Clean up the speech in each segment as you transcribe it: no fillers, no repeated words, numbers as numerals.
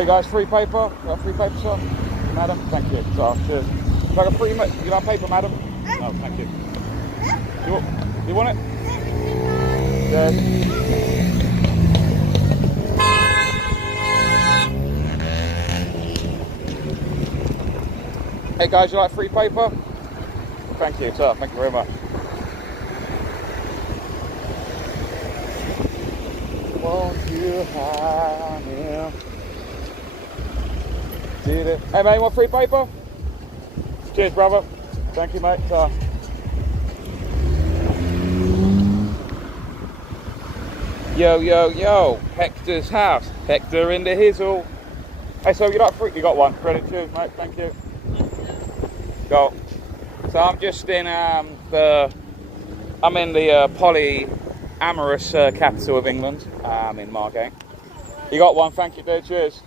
Hey guys, free paper? You like free paper, sir? Madam? Thank you. So, cheers. You like a free you like paper, madam? No, thank you. You want it? Yes. Hey guys, you like free paper? Thank you, sir. Thank you very much. Won't you have him? Did it? Hey mate, you want free paper? Cheers, brother. Thank you, mate. Yo, Hector's house. Hector in the hizzle. Hey, so you like fruit? You got one. Credit, cheers, mate. Thank you. Go. So I'm just in I'm in the polyamorous capital of England. I'm in Margate. You got one. Thank you, dude. Cheers.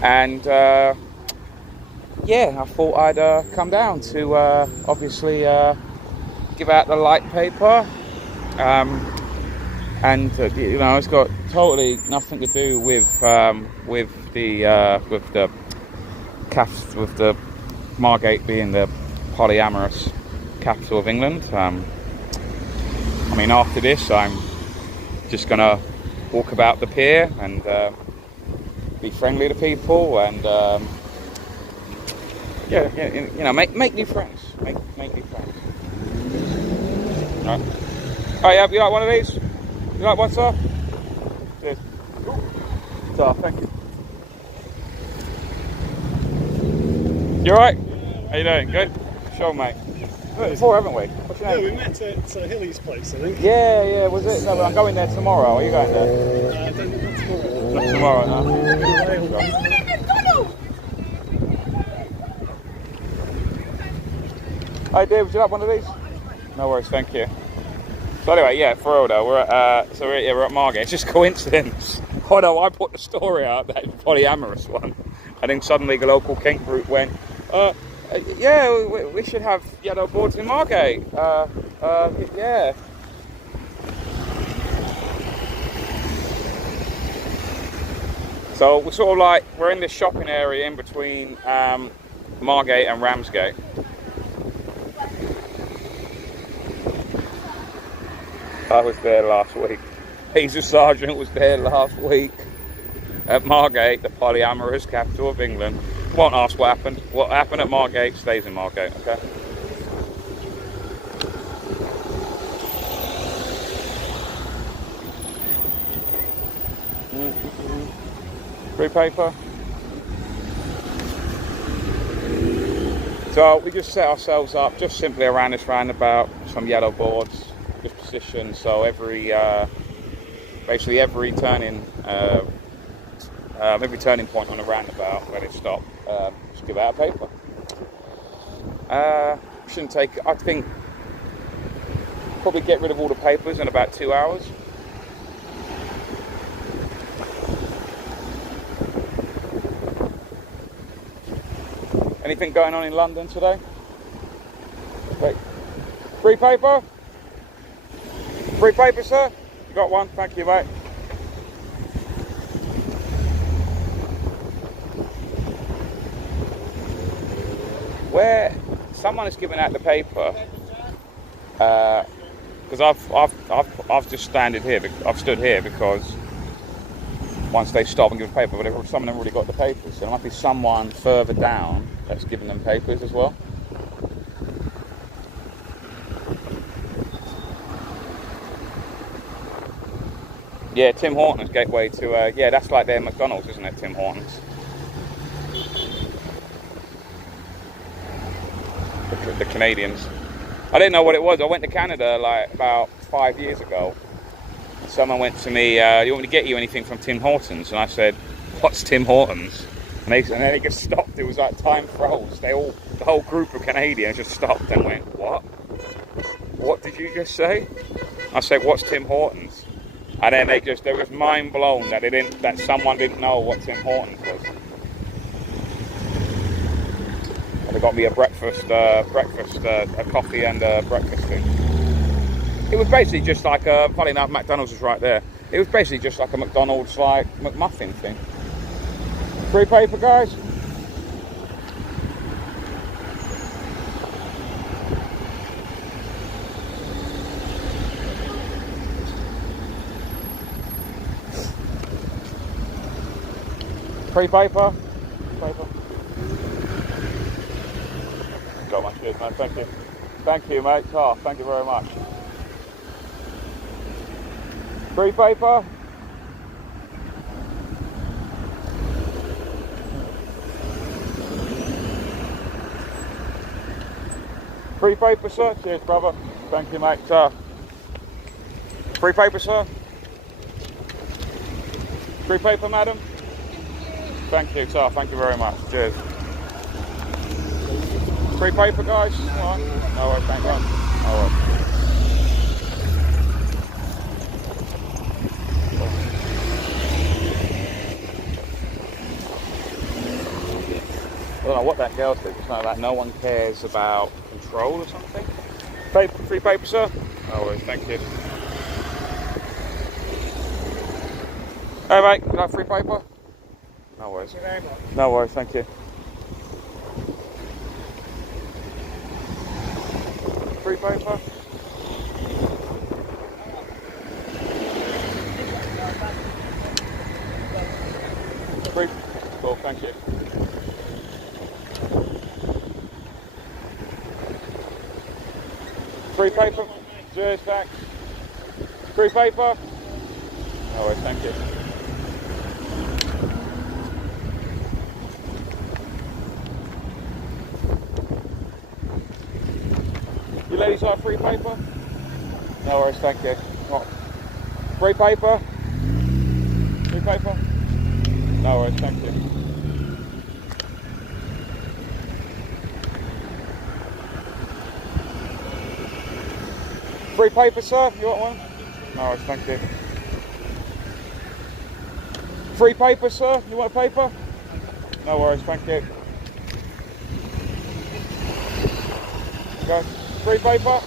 And yeah, I thought I'd come down to obviously give out the light paper. And you know, it's got totally nothing to do with the Margate being the polyamorous capital of England. I mean, after this, I'm just gonna walk about the pier and be friendly to people and yeah, you know, make new friends. Make new friends. All right. Oh yeah, you like one of these? You like one, sir? Cheers. So, thank you. You alright? How you doing? Good? Sure, mate. Before, haven't we? What's your name? Yeah, we met at Hilly's place, I think. Yeah, was it? No, I'm going there tomorrow. Are you going there? I don't think not tomorrow. Not tomorrow, no. Hey, Dave, would you like one of these? No worries, thank you. So anyway, yeah, for real though, we're at Margate. It's just coincidence. Oh no, I put the story out, that polyamorous one, and then suddenly the local kink group went, yeah, we should have yellow boards in Margate. Yeah. So we're sort of like, we're in this shopping area in between Margate and Ramsgate. I was there last week. He's sergeant was there last week at Margate, the polyamorous capital of England. Won't ask what happened. What happened at Margate stays in Margate, okay? Free paper. So we just set ourselves up just simply around this roundabout, some yellow boards. Just position so basically every turning point on a roundabout, let it stop, just give out a paper. Shouldn't take, I think, probably get rid of all the papers in about 2 hours. Anything going on in London today? Wait. Free paper? Free paper, sir? You got one? Thank you, mate. Where someone has given out the paper, because I've just stood here because once they stop and give paper, but some of them already got the papers, so there might be someone further down that's given them papers as well. Yeah, Tim Hortons gateway to, yeah, that's like their McDonald's, isn't it, Tim Hortons? The Canadians. I didn't know what it was. I went to Canada like about 5 years ago. Someone went to me, do you want me to get you anything from Tim Hortons? And I said, what's Tim Hortons? And then they just stopped. It was like time froze. The whole group of Canadians just stopped and went, what? What did you just say? I said, what's Tim Hortons? And then they were just mind blown that someone didn't know what Tim Hortons was. And they got me a coffee and a breakfast thing. It was basically just like funny enough, McDonald's was right there. It was basically just like a McDonald's like McMuffin thing. Free paper, guys. Free paper. Paper. Got one. Cheers, mate. Thank you. Thank you, mate. Oh, thank you very much. Free paper. Free paper, sir. Cheers, brother. Thank you, mate. Free paper, sir. Free paper, madam. Thank you, sir. Thank you very much. Cheers. Free paper, guys. All right. No worries, thank you. No worries. I don't know what that girl said. It's something like no one cares about control or something. Paper, free paper, sir. No worries, thank you. Hey, mate, you like free paper? No worries. Thank you very much. No worries, thank you. Free paper. Free. Cool, thank you. Free paper. Cheers, thanks. Free paper. No worries, thank you. You ladies like free paper? No worries, thank you. What? Free paper? Free paper? No worries, thank you. Free paper, sir? You want one? No worries, thank you. Free paper, sir? You want a paper? No worries, thank you. Go. Free paper?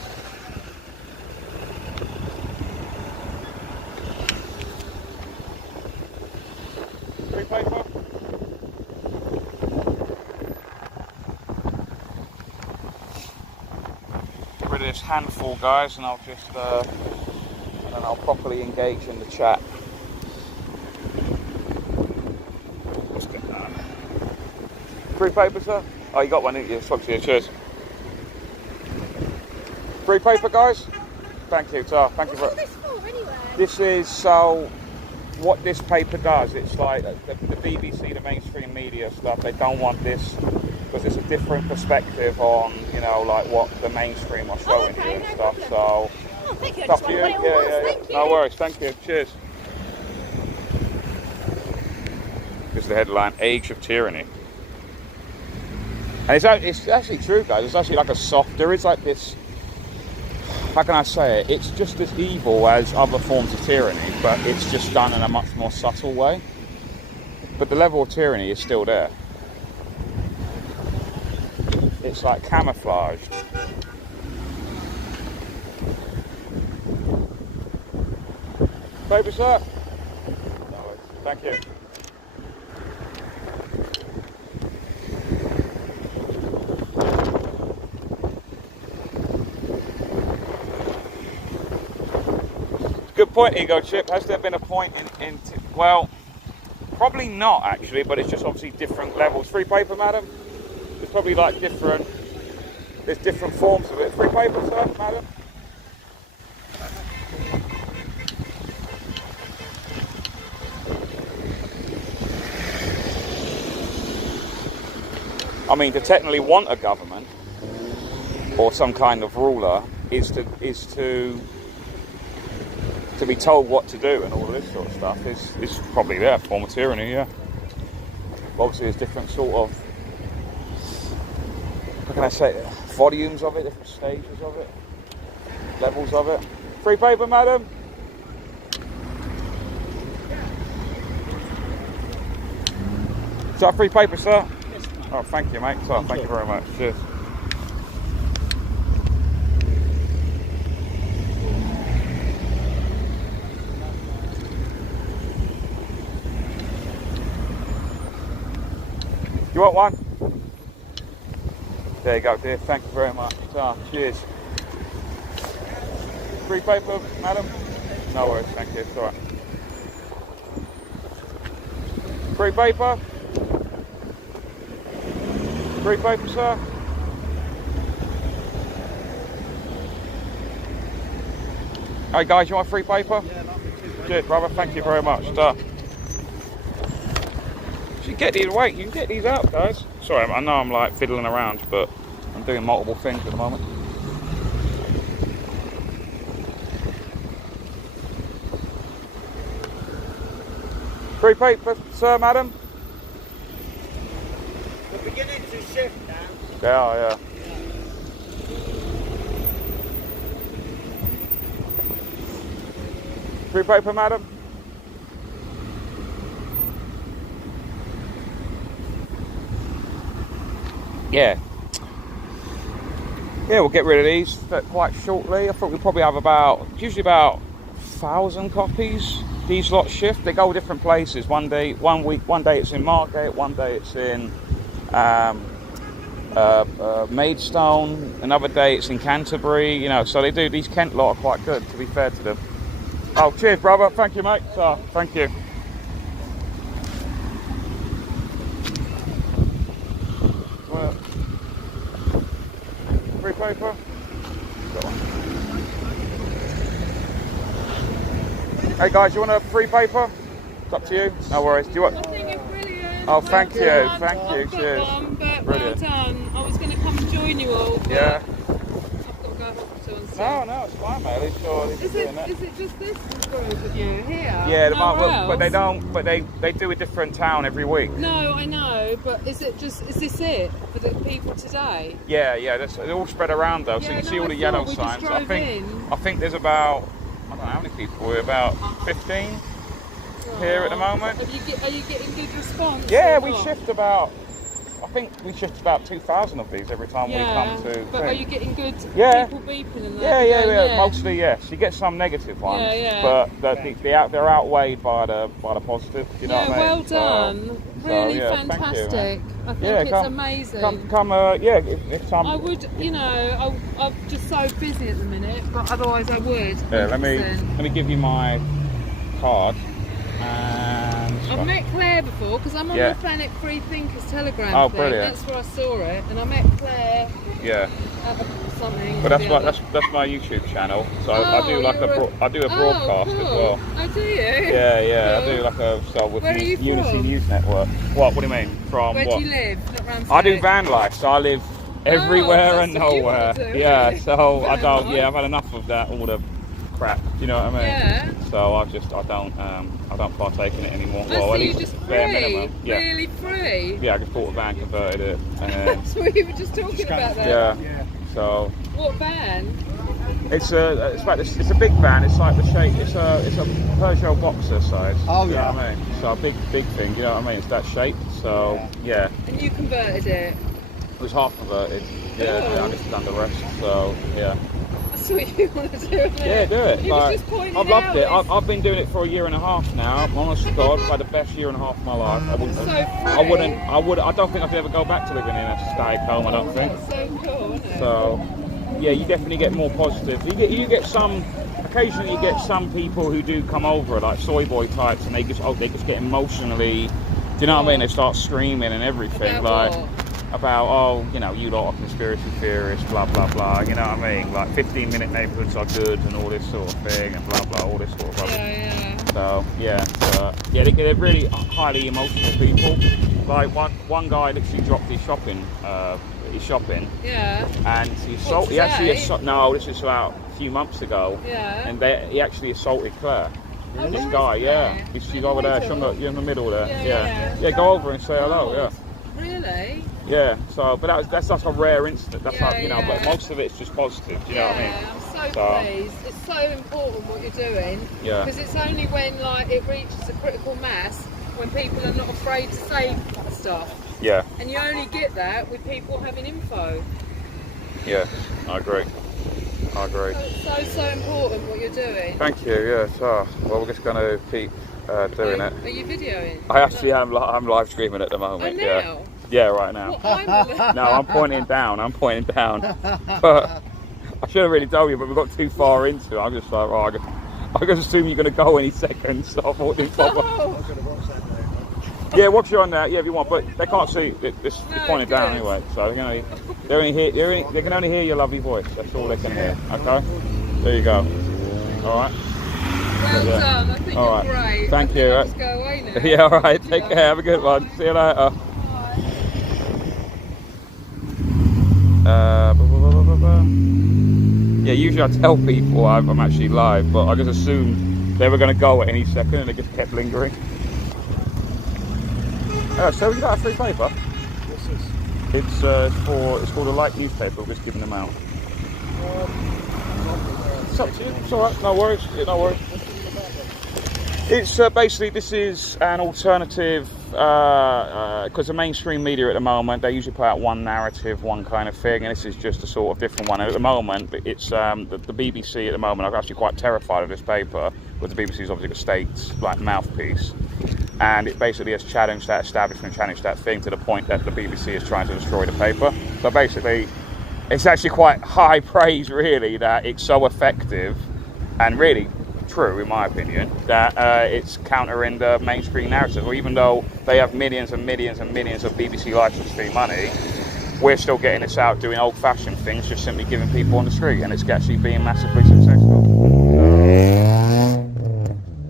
Free paper? Get rid of this handful, guys, and I'll just and then I'll properly engage in the chat. What's going on? Free paper, sir? Oh, you got one, didn't you? Fuck you, cheers. Free paper, guys? Thank you, sir. Thank you for. What's all this for, anyway? This is so. What this paper does, it's like the BBC, the mainstream media stuff. They don't want this because it's a different perspective on, you know, like what the mainstream are showing you and stuff. So. Oh, thank you. I It's up just to you. wondered what it all was. Thank you. No worries. Thank you. Cheers. This is the headline: Age of Tyranny. And it's actually true, guys. It's actually like a soft. There is like this. How can I say it? It's just as evil as other forms of tyranny, but it's just done in a much more subtle way. But the level of tyranny is still there. It's like camouflaged. Paper, sir? No, thank you. Good point, Ego Chip. Has there been a point well, probably not actually, but it's just obviously different levels. Free paper, madam? There's probably like there's different forms of it. Free paper, sir, madam? I mean, to technically want a government or some kind of ruler is to be told what to do and all of this sort of stuff is probably there, form of tyranny, yeah. But obviously there's different sort of, how can I say it, volumes of it, different stages of it, levels of it. Free paper, madam? Is that free paper, sir? Yes, Oh, thank you, mate. So, thank you very much. Cheers. you want one? There you go, dear. Thank you very much. Cheers. Free paper, madam? No worries, thank you. It's all right. Free paper? Free paper, sir? Hey guys, you want free paper? Yeah, that'd be too. Cheers, brother. Thank you very much. So you get these, wait, you can get these out, guys. Sorry, I know I'm like fiddling around, but I'm doing multiple things at the moment. Free paper, sir, madam? We're beginning to shift now. Yeah. Free paper, madam? Yeah. Yeah, we'll get rid of these quite shortly. I thought we'll probably have usually about 1,000 copies. These lots shift. They go different places. One day it's in Margate, one day it's in Maidstone, another day it's in Canterbury. You know, so they do. These Kent lot are quite good, to be fair to them. Oh, cheers, brother. Thank you, mate. So, thank you. Well, free paper. Got one. Hey guys, you want a free paper? It's up to you. No worries. Do you want? I think you're brilliant. Oh, thank you. Well done. Thank you. I've got Cheers. one, but Brilliant. well done. I was going to come and join you all. But Yeah. I've got to go to hospital and stuff. No, it's fine, mate. At least you're doing it. Is it just this group of you here? Yeah, Nowhere but they else? don't. But they do a different town every week. No, I know, but is this it for the people today? Yeah. They're all spread around though, so you Yeah, can see no, all I the yellow thought we just signs. drove in. I think there's about, I don't know how many people. We're about 15 here at the moment. Are you getting good response? Yeah, or we not? shift about. I think we shift about 2,000 of these every time we come to. But are you getting good Yeah. people beeping and that? Yeah. Mostly yes. You get some negative ones, Yeah. but they're outweighed by the positive. You know what I mean? Well done. Really yeah, thank you, fantastic. man. I think Yeah, it's come- amazing. If I'm. I would, I'm just so busy at the minute, but otherwise I would. Yeah, let 100%. me give you my card. I've met Claire before because I'm on Yeah. the Planet Free Thinkers Telegram Oh, thing. brilliant. That's where I saw it, and I met Claire Yeah, at something. but that's my YouTube channel. So I do like I do a broadcast cool. as well. Oh, do you? Yeah, Cool. I do like with Where are you Unity from? News Network. What do you mean? From Where what? do you live? Not Ramsgate. I do van life, so I live everywhere that's and what you nowhere. wanna do, Yeah, really. so I Van don't. life. Yeah, I've had enough of that. All the crap. Do you know what I mean? Yeah. So I don't partake in it anymore. I Well, at see you least just bare free. minimum. Yeah. Really free. Yeah, I just bought a van, converted it, and That's what you were just talking about there. yeah. So What van? it's a big van. It's like the shape. It's a Peugeot Boxer size. Oh, you yeah. know what I mean? So a big thing. You know what I mean? It's that shape. So yeah, And you converted it. it was half converted. Yeah, I just done the rest. So yeah. That's what you want to do. Isn't it? Yeah, do it. You was just pointing I've loved out it. it's I've been doing it for a year and a half now. Honest to God, I've had the best year and a half of my life. I don't think I could ever go back to living in a static home. I don't think. That's so cool, isn't it? So, yeah, you definitely get more positive. You get some. Occasionally, you get some people who do come over, like soy boy types, and they just get emotionally. Do you know what I mean? They start screaming and everything, About like what? about you lot are conspiracy theorists, blah blah blah. You know what I mean? Like 15-minute neighbourhoods are good and all this sort of thing, and blah blah, all this sort of rubbish. Yeah. So they're really highly emotional people. Like one guy literally dropped his shopping, Yeah. and he actually assaulted. No, this is about a few months ago, Yeah. and he actually assaulted Claire. Oh, This nice, guy, yeah, Claire. she's over there. She's you're in the middle there. Yeah. Yeah, go over and say hello. Yeah. Really? Yeah, so but that's like a rare incident. That's like Yeah. but most of it's just positive. Do you know what I mean? I'm so So- pleased. It's so important what you're doing. Yeah. Because it's only when it reaches a critical mass when people are not afraid to say stuff. Yeah, And you only get that with people having info. yeah, I agree. So it's so important what you're doing. Thank you. Yeah. So we're just going to keep doing it. Are you videoing? I actually am. I'm live streaming at the moment. Oh, Yeah. now? Yeah, right now. What, I'm the No, I'm pointing down. I'm pointing down. But I should have really told you, but we got too far into it. I'm just like, right, I just assume you're going to go any second, so I thought didn't bother. Oh, I'm gonna watch that later. Yeah, watch you on that. Yeah, if you want, but they can't see. This No, you're pointing down good. anyway, so they can only hear your lovely voice. That's all they can hear. Okay. There you go. All right. well Yeah. done. I think All you're right. great. Thank I think you. I'll just go away now. Yeah. All right. Take care. Have a good one. See you later. Yeah, usually I tell people I'm actually live, but I just assumed they were going to go at any second, and they just kept lingering. So you got a free paper? What's this? It's called a light newspaper. We're just giving them out. It's up to you. It's all right. No worries. Yeah, no worries. It's basically, this is an alternative, because the mainstream media at the moment, they usually put out one narrative, one kind of thing, and this is just a sort of different one. And at the moment, it's the BBC at the moment. I'm actually quite terrified of this paper, because the BBC is obviously the state's like mouthpiece, and it basically has challenged that establishment, challenged that thing to the point that the BBC is trying to destroy the paper. So basically, it's actually quite high praise, really, that it's so effective and really true, in my opinion, that it's countering the mainstream narrative. Or even though they have millions and millions and millions of BBC license fee money, we're still getting this out doing old-fashioned things, just simply giving people on the street, and it's actually being massively successful.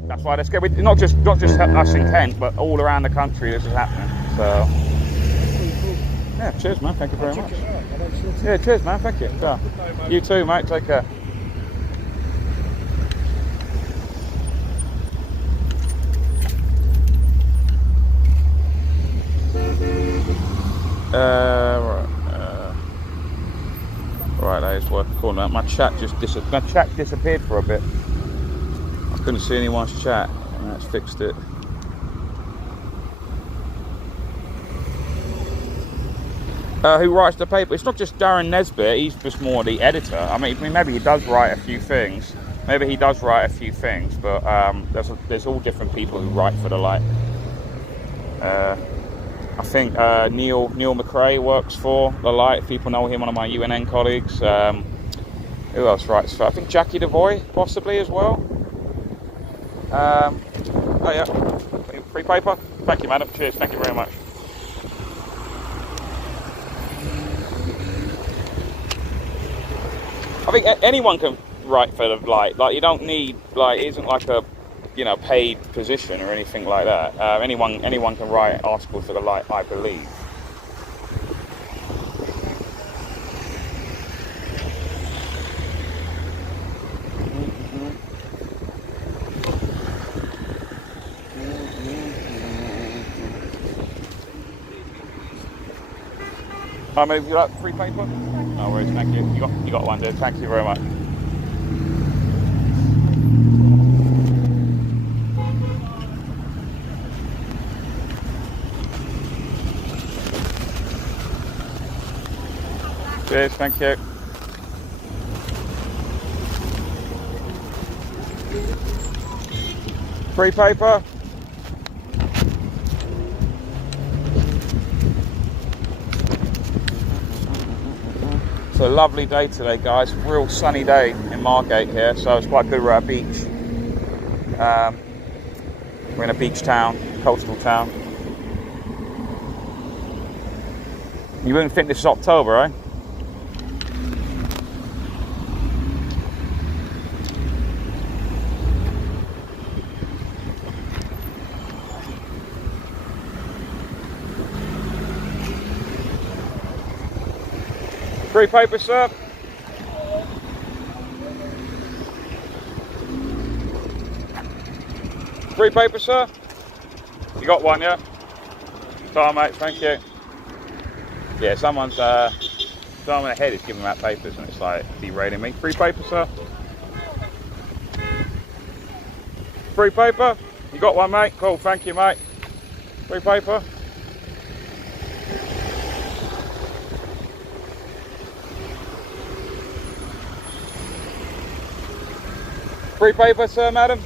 That's why they're scared. Not just us in Kent, but all around the country this is happening. So yeah, cheers, man. Thank you very much. Yeah, cheers, man. Thank you. Yeah. You too, mate. Take care. Right, that is worth calling out. My chat disappeared for a bit. I couldn't see anyone's chat, and that's fixed it. Who writes the paper? It's not just Darren Nesbitt. He's just more the editor. I mean, maybe he does write a few things. But there's all different people who write for the Light. I think Neil McRae works for the Light. If people know him, one of my UNN colleagues. Who else writes for? I think Jackie Devoy, possibly as well. Oh yeah, free paper. Thank you, madam. Cheers. Thank you very much. I think anyone can write for the Light. Like, you don't need, like, it isn't like a, paid position or anything like that. Anyone can write articles for the Light, I believe. Maybe you like free paper? No worries, thank you. You got one, dude. Thank you very much. Cheers, thank you. Free paper. It's a lovely day today, guys. Real sunny day in Margate here, so it's quite good. We're at a beach. We're in a beach town, coastal town. You wouldn't think this is October, eh? Free paper, sir. Free paper, sir. You got one, yeah? Sorry, mate. Thank you. Yeah, someone in the head is giving out papers, and it's like derailing me. Free paper, sir. Free paper. You got one, mate? Cool. Thank you, mate. Free paper. Free paper, sir, madam.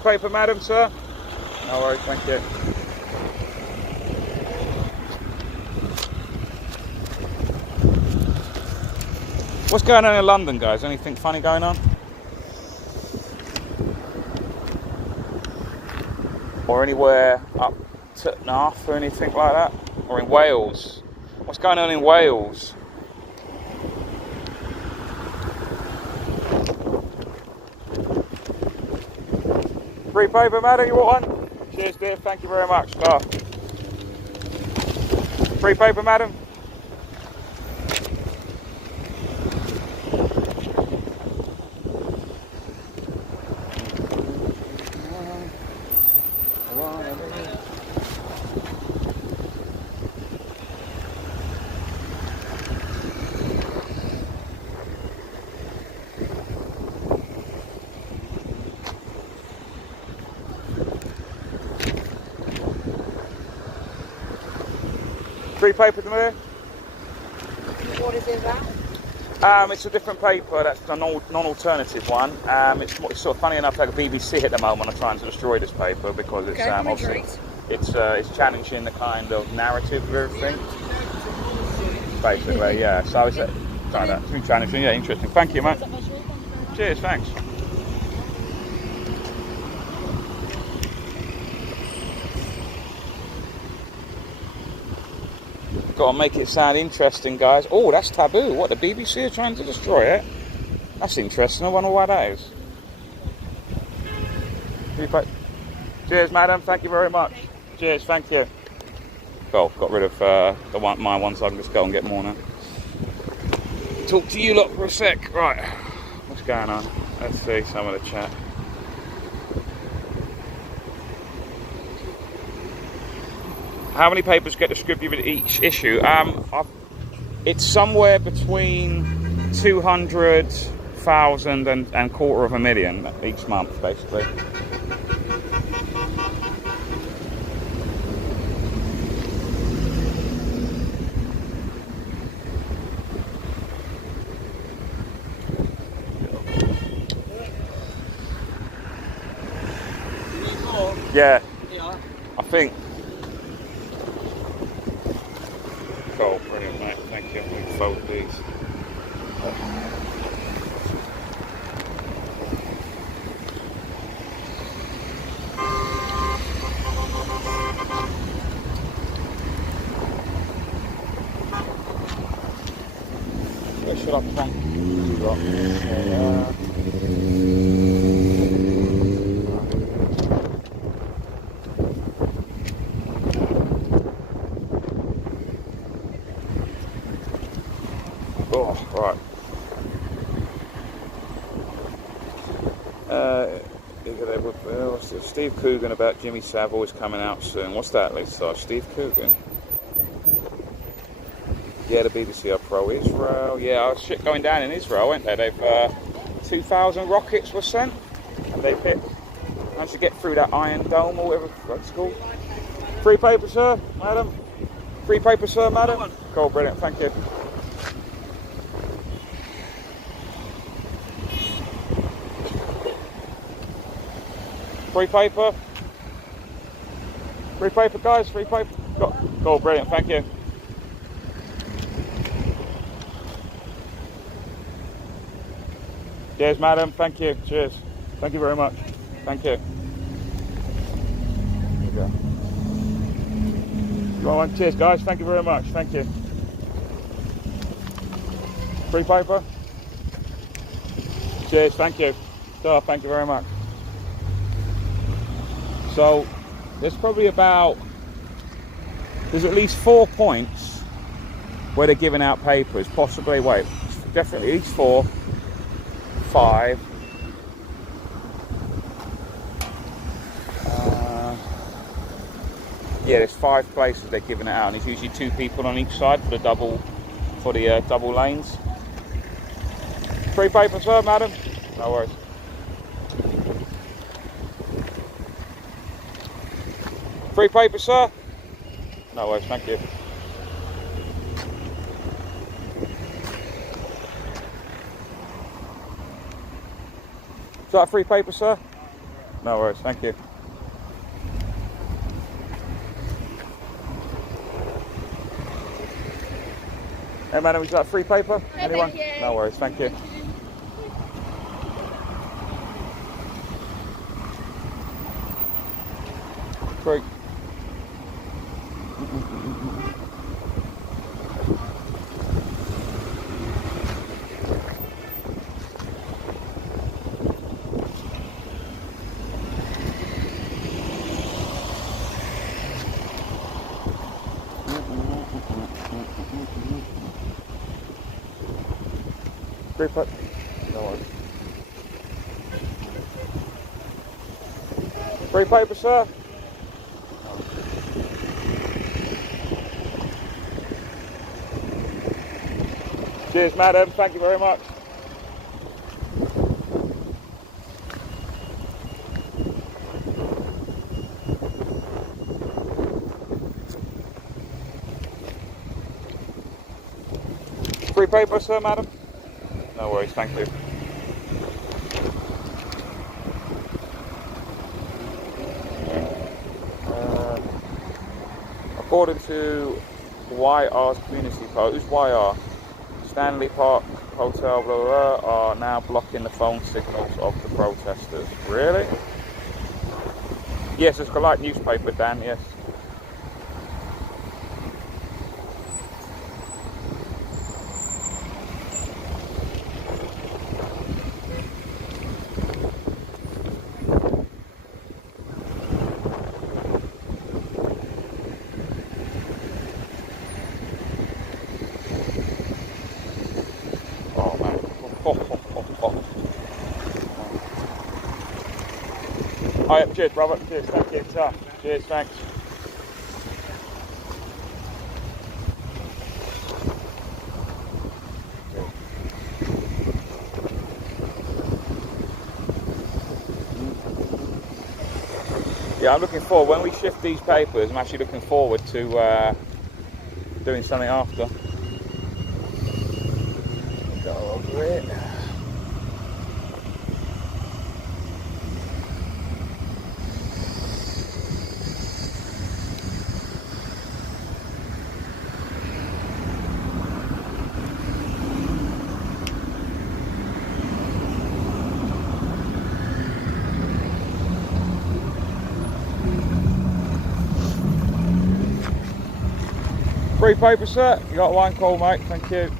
paper, madam, sir? No worries, thank you. What's going on in London, guys? Anything funny going on? Or anywhere up to north or anything like that? Or in Wales? What's going on in Wales? Free paper, madam, you want one? Cheers, dear, thank you very much. Oh. Free paper, madam? Free paper to me? What is it about? It's a different paper. That's a non-alternative one. It's sort of funny enough, like BBC at the moment are trying to destroy this paper because it's obviously it's challenging the kind of narrative of everything. Basically, yeah. So it's been challenging. Yeah, interesting. Thank you, man. Cheers. Thanks. Got to make it sound interesting, guys. Oh, that's taboo. What, the BBC are trying to destroy it? That's interesting. I wonder why that is. Cheers, madam. Thank you very much. Cheers. Thank you. Cool. Got rid of my one, so I can just go and get more now. Talk to you lot for a sec. Right. What's going on? Let's see some of the chat. How many papers get distributed each issue? It's somewhere between 200,000 and $250,000 each month, basically. Yeah, I think. Cool, brilliant, mate. Thank you. We'll fold these. Where should I plonk? Oh, right. Steve Coogan about Jimmy Savile is coming out soon. What's that, Lisa? Steve Coogan? Yeah, the BBC are pro-Israel. Yeah, shit going down in Israel, weren't they? They've 2,000 rockets were sent, and they've managed to get through that Iron Dome or whatever that's called. Free paper, sir, madam. Free paper, sir, madam. Cool, brilliant. Thank you. Free paper. Free paper, guys. Free paper. Cool, brilliant. Thank you. Cheers, madam. Thank you. Cheers. Thank you very much. Thank you. There you go. You want one? Cheers, guys. Thank you very much. Thank you. Free paper. Cheers. Thank you. Oh, thank you very much. So there's probably there's at least 4 points where they're giving out papers, possibly, definitely at least 4, 5. Yeah, there's 5 places they're giving it out, and it's usually 2 people on each side for the double lanes. Free paper, sir, madam? No worries. Free paper, sir? No worries, thank you. Is that free paper, sir? No worries, thank you. Hey madam, is that free paper? Anyone? thank you. No worries, thank you. Free. Free paper. No worries. Free paper, sir. Cheers, madam. Thank you very much. Free paper, sir, madam? No worries, thank you. According to YR's community post, who's YR? Stanley Park Hotel, blah, blah, blah, are now blocking the phone signals of the protesters. Really? Yes, it's a light newspaper, Dan, yes. Oh man. Oh yeah, cheers brother, cheers, thank you, sir. Cheers, thanks. Yeah, I'm looking forward, when we shift these papers, I'm actually looking forward to doing something after. Go over it. Free paper, sir. You got one call, mate. Thank you.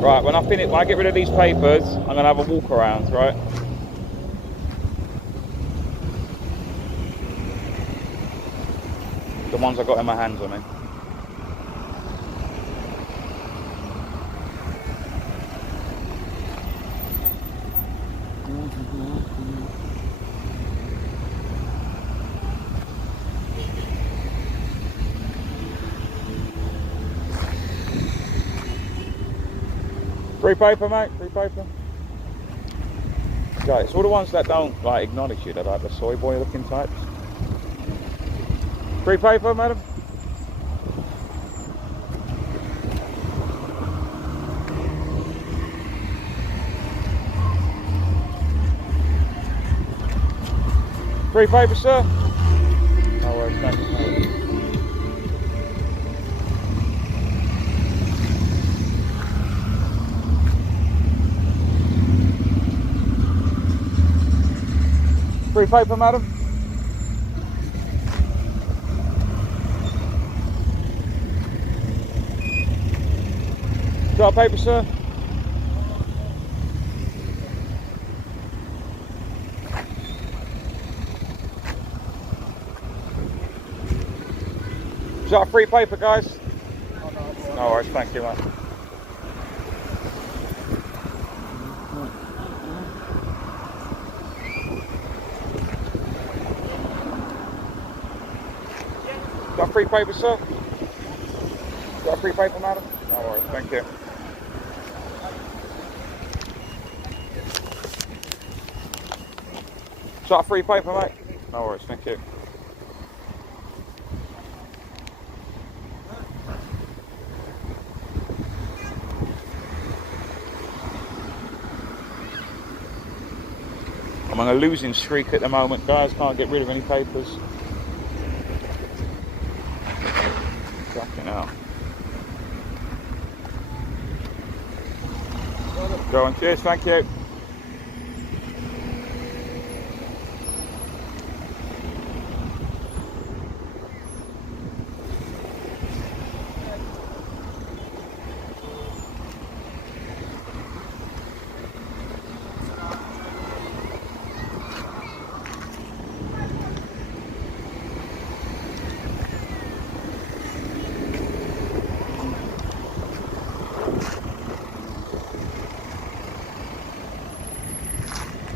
Right, when I get rid of these papers, I'm gonna have a walk around, right? The ones I got in my hands, I mean. Free paper, mate, free paper. Right, it's all the ones that don't like acknowledge you, they're like the soy boy looking types. Free paper, madam? Free paper, sir? No worries, thanks, mate. Free paper, madam? Got a paper, sir? Is that a free paper, guys? No worries, thank you, mate. Got a free paper, sir? Got a free paper, madam? No worries, thank you. Is that a free paper, mate? No worries, thank you. I'm on a losing streak at the moment, guys. Can't get rid of any papers. Fucking hell. Go on, cheers, thank you.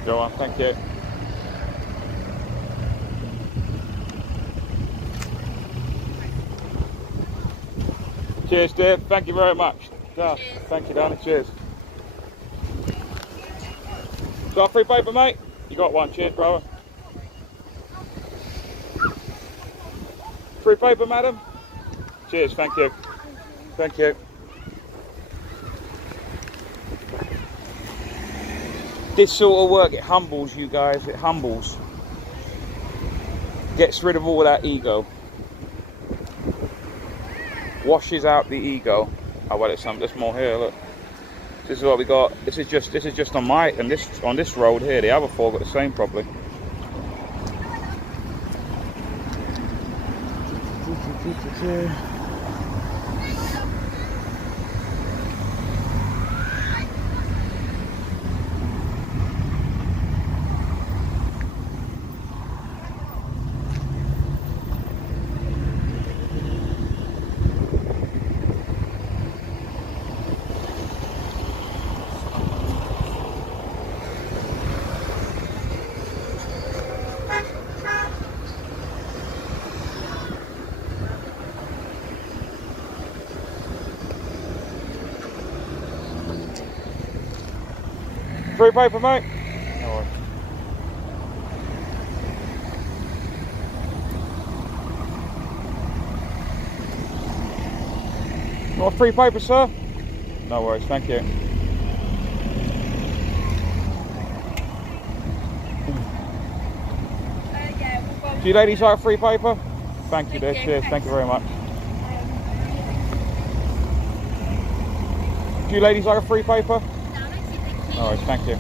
Go on, thank you. Cheers, dear. Thank you very much. Yeah, thank you, Danny. Cheers. Got a free paper, mate? You got one. Cheers, brother. Free paper, madam? Cheers, thank you. Thank you. This sort of work, it humbles you guys, it humbles. Gets rid of all that ego. Washes out the ego. Oh well, there's more here, look. This is what we got. This is just on on this road here. The other four got the same problem. Free paper, mate? No worries. You want free paper, sir? No worries, thank you. Do you ladies like free paper? Thank you, dear. Cheers, thank you very much. Do you ladies like a free paper? No worries, thank you.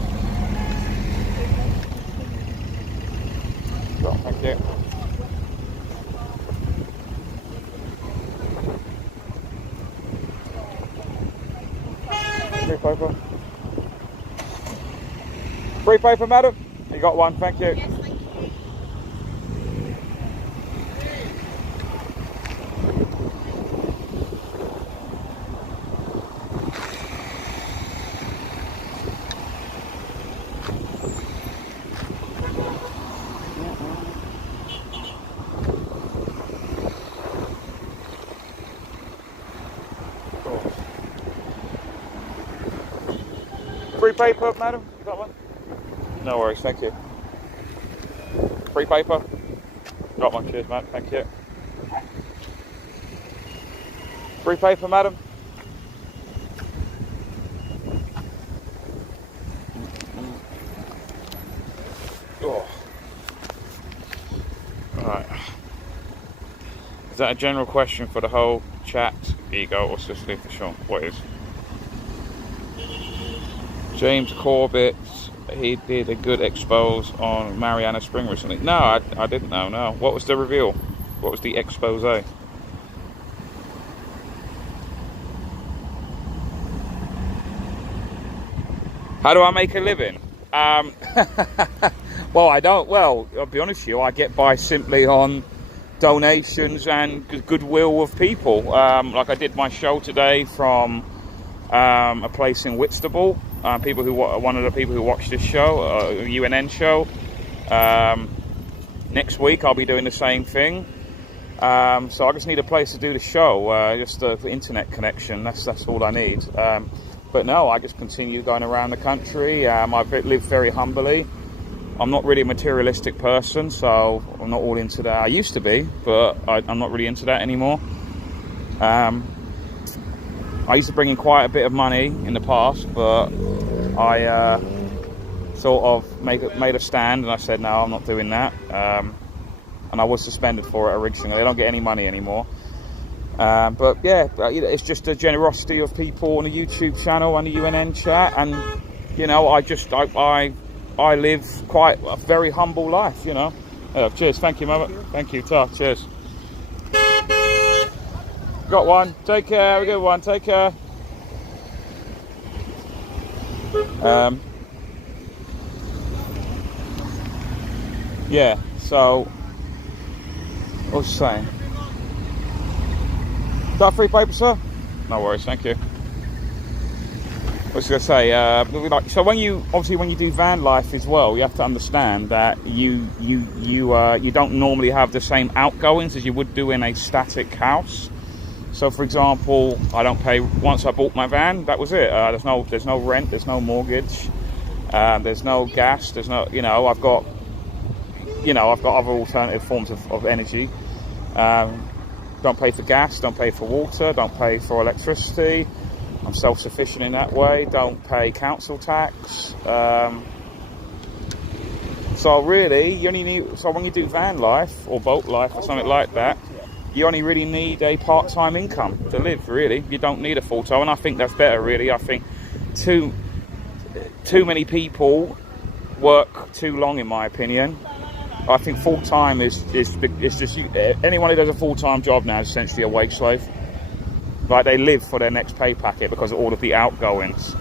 Well, thank you. Free paper. Free paper, madam? You got one, thank you. Yes, thank you. Free paper, madam? You got one? No worries, thank you. Free paper? Got one, cheers, mate, thank you. Free paper, madam? Oh. Alright. Is that a general question for the whole chat, ego, or just leave the show? What is? James Corbett, he did a good expose on Mariana Spring recently. No, I didn't know, no. What was the reveal? What was the expose? How do I make a living? Well, I don't. Well, I'll be honest with you, I get by simply on donations and goodwill of people. Like I did my show today from a place in Whitstable. One of the people who watched this show, a UNN show. Next week I'll be doing the same thing. So I just need a place to do the show, just the internet connection. That's all I need. But no, I just continue going around the country. I've lived very humbly. I'm not really a materialistic person, so I'm not all into that. I used to be, but I'm not really into that anymore. I used to bring in quite a bit of money in the past, but I sort of made a stand, and I said, no, I'm not doing that. And I was suspended for it originally. I don't get any money anymore. But yeah, it's just the generosity of people on the YouTube channel and the UNN chat, and you know, I live quite a very humble life, you know. Cheers, thank you, mama. Thank you, Ta. Cheers. Got one. Take care. Have a good one. Take care. Yeah. So, what was I saying? Is that free paper, sir? No worries. Thank you. I was going to say, so when you do van life as well, you have to understand that you don't normally have the same outgoings as you would do in a static house. So, for example, I don't pay once I bought my van. That was it. There's no rent. There's no mortgage. There's no gas. There's no, I've got other alternative forms of energy. Don't pay for gas. Don't pay for water. Don't pay for electricity. I'm self-sufficient in that way. Don't pay council tax. So really, you only need. So when you do van life or boat life or something like that, you only really need a part-time income to live. Really, you don't need a full-time, and I think that's better. Really, I think too many people work too long, in my opinion. I think full-time is just anyone who does a full-time job now is essentially a wage slave. Like, they live for their next pay packet because of all of the outgoings.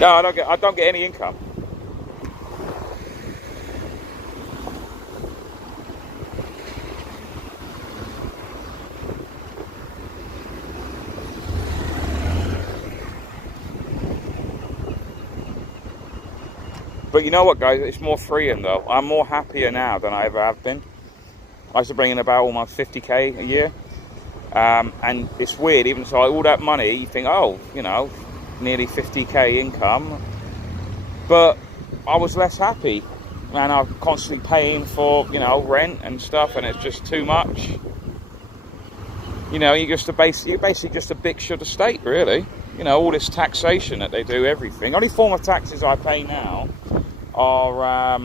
No, I don't get any income. But you know what, guys? It's more freeing, though. I'm more happier now than I ever have been. I used to bring in about almost 50k a year. And it's weird, even so, all that money, you think, oh, nearly 50k income, but I was less happy, and I'm constantly paying for rent and stuff, and it's just too much. You're basically just a bitch of the state, really. All this taxation that they do, everything. Only form of taxes I pay now are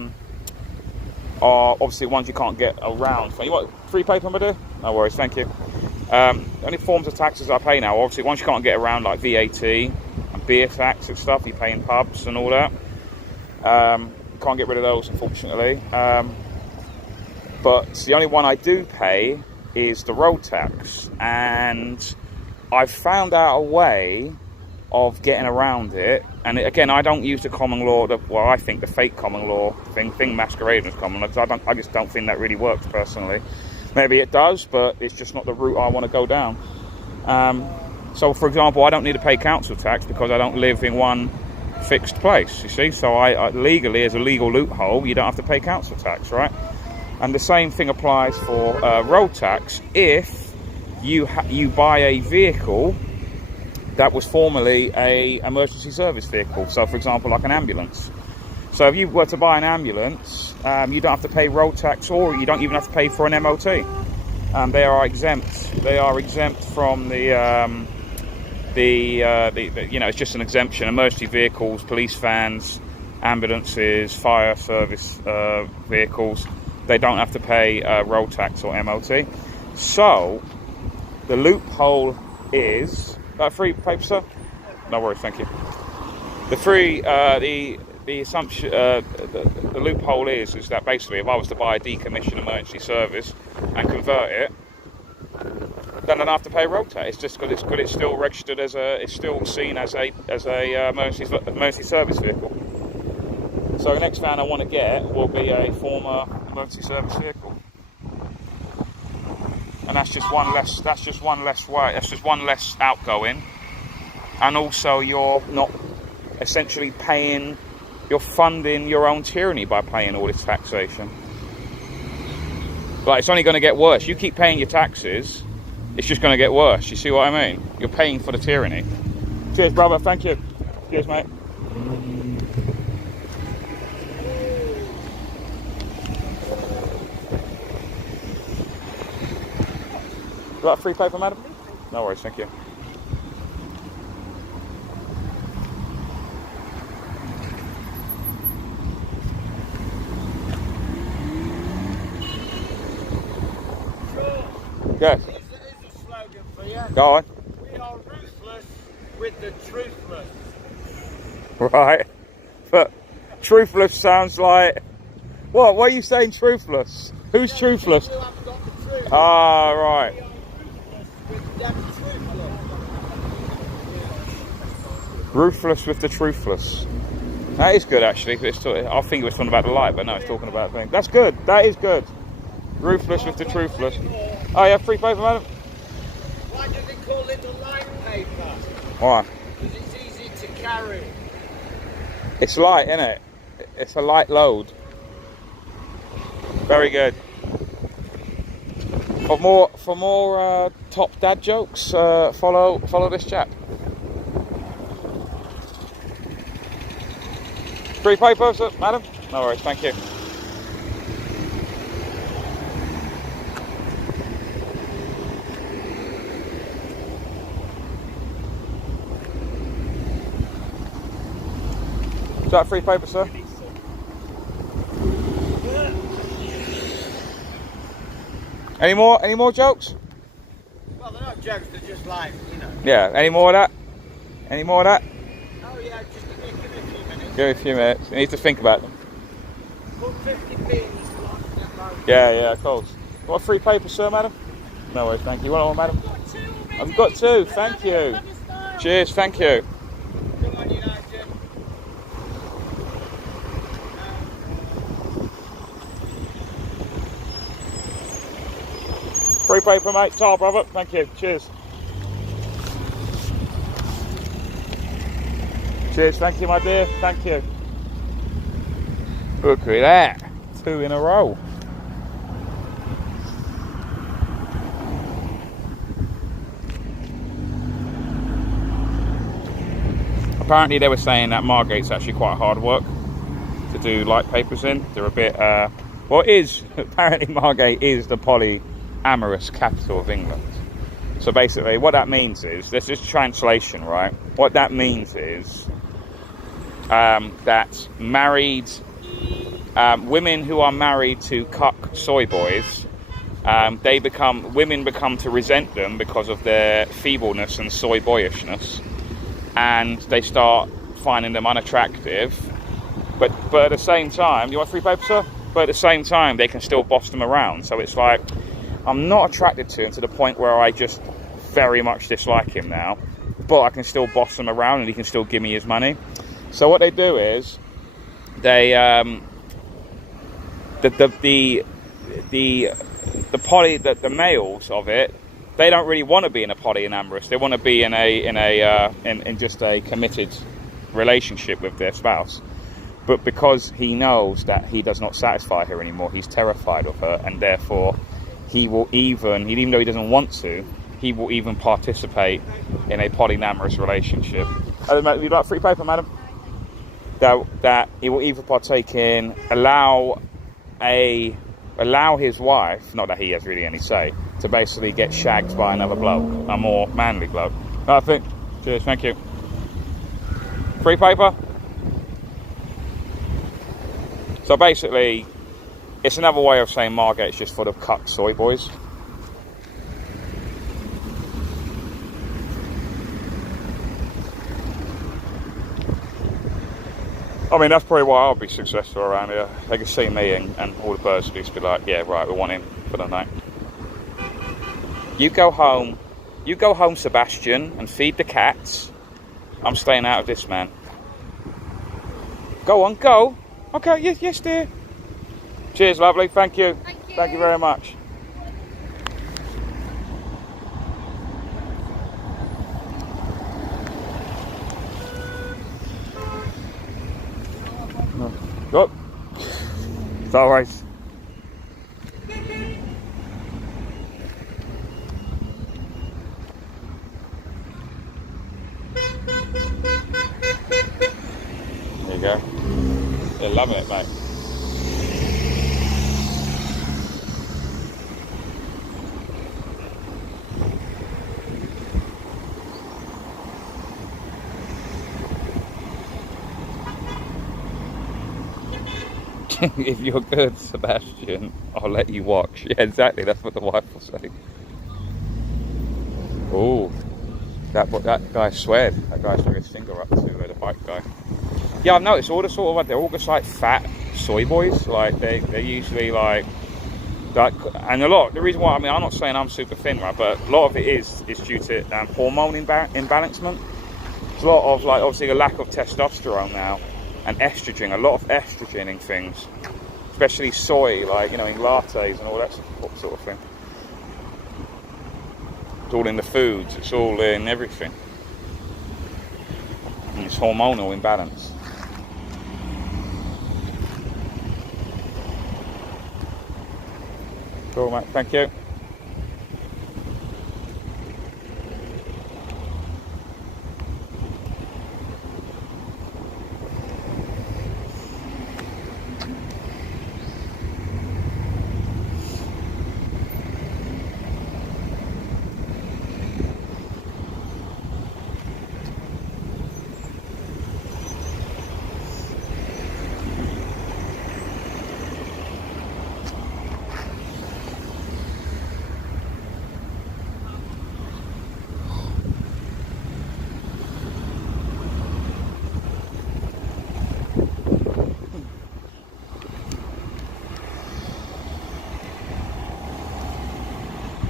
obviously ones you can't get around. You want free paper, my dear? No worries, thank you. Only forms of taxes I pay now, obviously ones you can't get around, like VAT. Beer tax and stuff you pay in pubs and all that. Can't get rid of those, unfortunately. But the only one I do pay is the road tax, and I've found out a way of getting around it. And again, I don't use the common law, I think the fake common law thing masquerading as common law, because I just don't think that really works personally. Maybe it does, but it's just not the route I want to go down. So, for example, I don't need to pay council tax because I don't live in one fixed place, you see. So I legally, as a legal loophole, you don't have to pay council tax, right? And the same thing applies for road tax if you buy a vehicle that was formerly a emergency service vehicle. So, for example, like an ambulance. So if you were to buy an ambulance, you don't have to pay road tax, or you don't even have to pay for an MOT. They are exempt. They are exempt from it's just an exemption. Emergency vehicles, police vans, ambulances, fire service vehicles, they don't have to pay road tax or MOT. So the loophole is that free paper, sir? No worries, thank you. The assumption, the loophole is that basically, if I was to buy a decommissioned emergency service and convert it, then I don't have to pay road tax. It's just because it's still registered it's still seen as a emergency service vehicle. So the next van I want to get will be a former multi-service vehicle. And that's just one less. That's just one less way. That's just one less outgoing. And also, you're not essentially paying. You're funding your own tyranny by paying all this taxation. Like, it's only going to get worse. You keep paying your taxes, it's just going to get worse. You see what I mean? You're paying for the tyranny. Cheers, brother. Thank you. Cheers, mate. You got a free paper, madam? No worries, thank you. Yes. Here's a slogan for you. Go on. We are ruthless with the truthless. Right. But truthless sounds like... What? What are you saying truthless? Who's truthless? You haven't got the truth. Ah, right. We are ruthless with them truthless. Ruthless with the truthless. That is good, actually. I think it was talking about the light, but no, it's talking about things. That's good. That is good. Ruthless with the truthless. Oh, yeah, free paper, madam? Why do they call it a light paper? Why? Because it's easy to carry. It's light, isn't it? It's a light load. Very good. For more top dad jokes, follow this chap. Free paper, sir, madam? No worries, thank you. Is that free paper, sir? Any more jokes? Well, they're not jokes, they're just like, you know. Yeah, any more of that? Any more of that? Oh yeah, just give me a few minutes. Give me a few minutes. You need to think about them. Put 50p in this lot and then load. Yeah, of course. You want free paper, sir, madam? No worries, thank you. What do you want, madam? I've got two, thank you. Cheers, thank you. Come on, United. Free paper, mate. Tar, brother. Thank you. Cheers. Cheers. Thank you, my dear. Thank you. Look at that. 2 in a row. Apparently they were saying that Margate's actually quite hard work to do light papers in. They're a bit, apparently Margate is the polyamorous capital of England. So basically what that means is, this is translation, right? What that means is that married, women who are married to cuck soy boys, women become to resent them because of their feebleness and soy boyishness. And they start finding them unattractive, but at the same time, you want free paper, sir? But at the same time, they can still boss them around. So it's like, I'm not attracted to him to the point where I just very much dislike him now, but I can still boss him around and he can still give me his money. So what they do is, they the males of it, they don't really want to be in a polyamorous. They want to be in just a committed relationship with their spouse. But because he knows that he does not satisfy her anymore, he's terrified of her, and therefore he will even though he doesn't want to, he will even participate in a polyamorous relationship. Would you like free paper, madam? That he will either partake in, allow his wife, not that he has really any say, to basically get shagged by another bloke, a more manly bloke. I think. Cheers, thank you. Free paper? So basically, it's another way of saying Margate's just full of cuck soy boys. I mean, that's probably why I'll be successful around here. They can see me and all the birds will just be like, yeah, right, we want him for the night. You go home, Sebastian, and feed the cats. I'm staying out of this, man. Go on, go. Okay, yes, dear. Cheers, lovely. Thank you. Thank you. Thank you very much. Go. It's all right. There you go. They're loving it, mate. If you're good, Sebastian, I'll let you watch. Yeah, exactly. That's what the wife will say. Oh, that guy sweared. That guy stuck his finger up to the bike guy. Yeah, I've noticed all the sort of they're all just like fat soy boys. Like they're usually like, and a lot. The reason why, I mean, I'm not saying I'm super thin, right? But a lot of it is due to hormone imbalancement. There's a lot of like obviously a lack of testosterone now. And estrogen, a lot of estrogen in things, especially soy, like, you know, in lattes and all that sort of thing. It's all in the foods, it's all in everything. And it's hormonal imbalance. Cool, mate, thank you.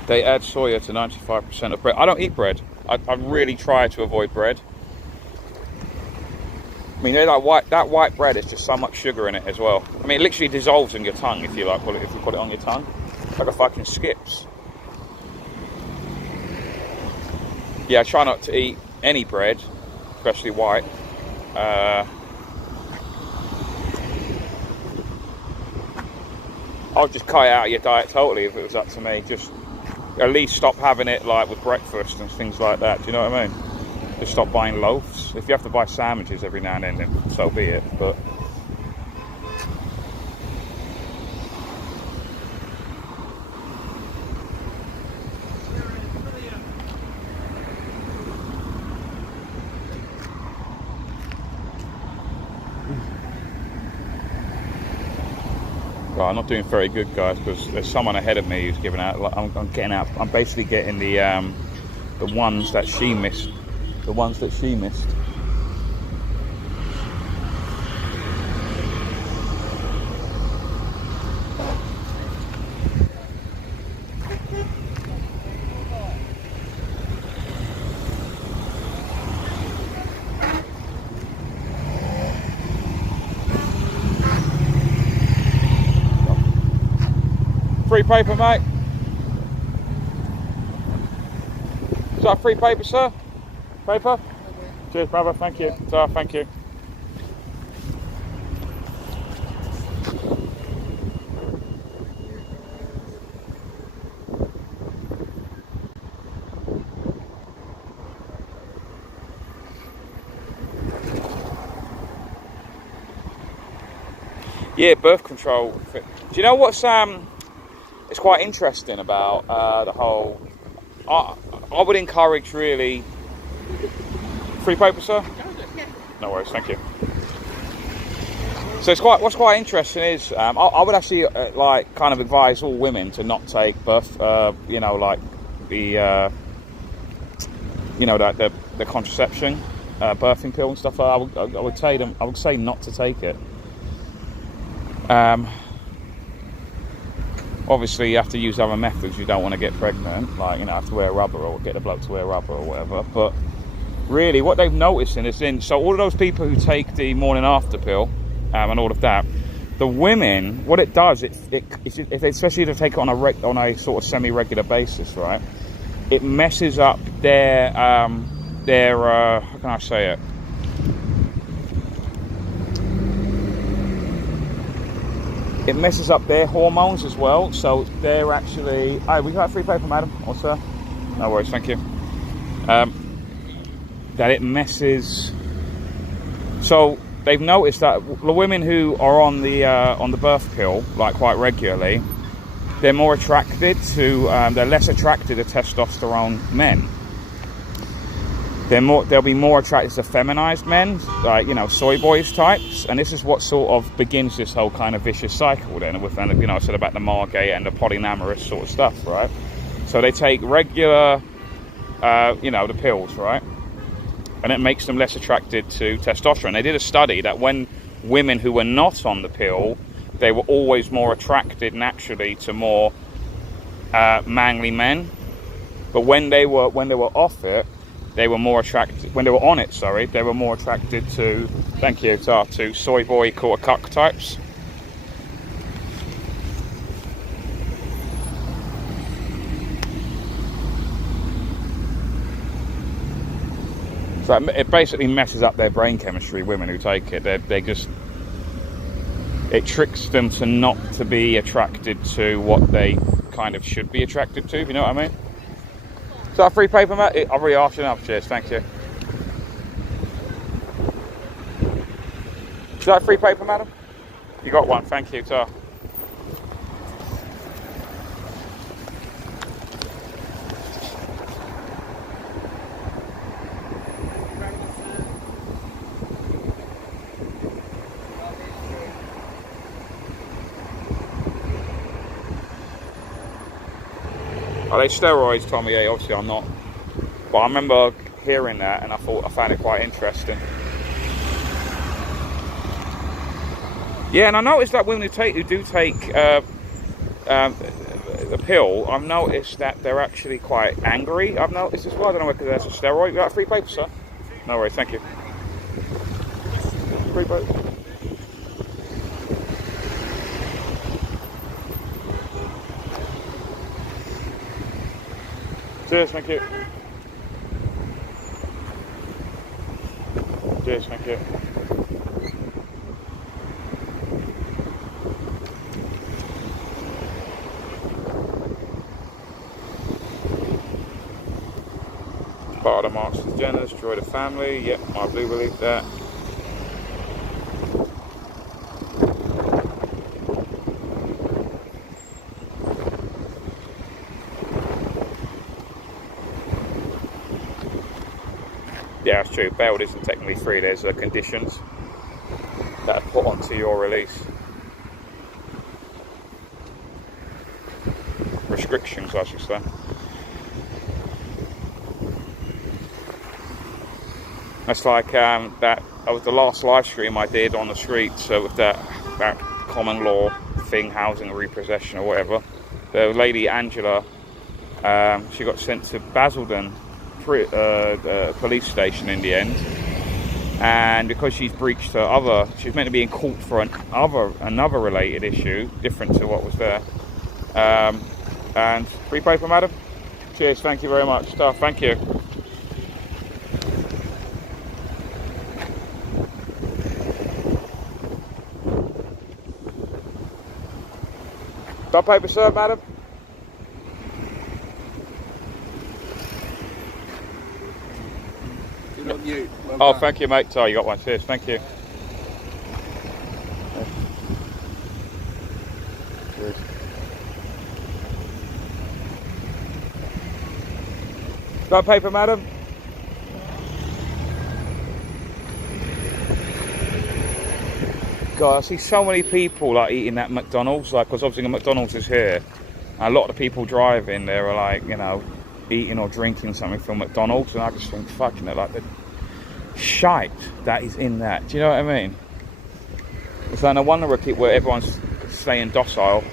They add soya to 95% of bread. I don't eat bread. I really try to avoid bread. I mean, that white bread is just so much sugar in it as well. I mean, it literally dissolves in your tongue if you like if you put it on your tongue, like a fucking skips. Yeah, I try not to eat any bread, especially white. I'll just cut it out of your diet totally if it was up to me. Just at least stop having it like with breakfast and things like that. Do you know what I mean? Just stop buying loaves. If you have to buy sandwiches every now and then so be it. But well, I'm not doing very good, guys, because there's someone ahead of me who's giving out. Like, I'm getting out. I'm basically getting the ones that she missed. The ones that she missed. Free paper, mate. Is that free paper, sir? Paper? Okay. Cheers, brother. Thank you. Sir, thank you. Yeah, birth control. Do you know what's it's quite interesting about the whole. I would encourage really. Free paper, sir? No worries, thank you. So what's quite interesting is I would actually like kind of advise all women to not take birth, you know, like the you know, that the contraception, birthing pill and stuff. I would say not to take it. Obviously, you have to use other methods. You don't want to get pregnant, like, you know, have to wear rubber or get a bloke to wear rubber or whatever. But really, what they've noticed so all of those people who take the morning after pill and all of that, the women, what it does, especially if they take it on a sort of semi-regular basis, right? It messes up their how can I say it? It messes up their hormones as well. So they're actually. Oh, we got a free paper, madam, or sir? No worries, thank you. That it messes. So they've noticed that the women who are on the birth pill, like quite regularly, they're more attracted to. They're less attracted to testosterone men. They'll be more attracted to feminized men, like, you know, soy boys types, and this is what sort of begins this whole kind of vicious cycle. Then, with, you know, I said about the Margate and the polyamorous sort of stuff, right? So they take regular, you know, the pills, right, and it makes them less attracted to testosterone. They did a study that when women who were not on the pill, they were always more attracted naturally to more manly men, but when they were off it, they were more attracted, when they were on it, sorry, they were more attracted to, thank you, to soy boy quarter cuck types. So it basically messes up their brain chemistry, women who take it. They just, it tricks them to not to be attracted to what they kind of should be attracted to, if you know what I mean? Is that a free paper, Matt? I've already asked you enough. Cheers, thank you. Is that a free paper, madam? You got one, thank you, sir. Are they steroids, Tommy? Yeah, obviously I'm not. But I remember hearing that and I found it quite interesting. Yeah, and I noticed that women who do take the pill, I've noticed that they're actually quite angry. I've noticed as well. I don't know whether that's a steroid. You got a free paper, sir? No worries, thank you. Free paper. Cheers, thank you. Cheers, thank you. Part of the Marxist agenda, destroy the family. Yep, I do believe that. Yeah, that's true. Bail isn't technically free. There's conditions that are put onto your release. Restrictions, I should say. That's like that was the last live stream I did on the street. So with that common law thing, housing repossession or whatever. The lady Angela, she got sent to Basildon police station in the end, and because she's breached her she's meant to be in court for another related issue different to what was there. And free paper, madam. Cheers, thank you very much. Stuff, thank you. Got paper, sir, madam? You. Oh, thank you, mate. Oh, you got one. Cheers. Thank you. Cheers. Got paper, madam? God, I see so many people like eating that McDonald's, like, because obviously the McDonald's is here. And a lot of the people driving there are like, you know, eating or drinking something from McDonald's, and I just think, fucking it, like the shite that is in that. Do you know what I mean? It's like no wonder where everyone's staying docile.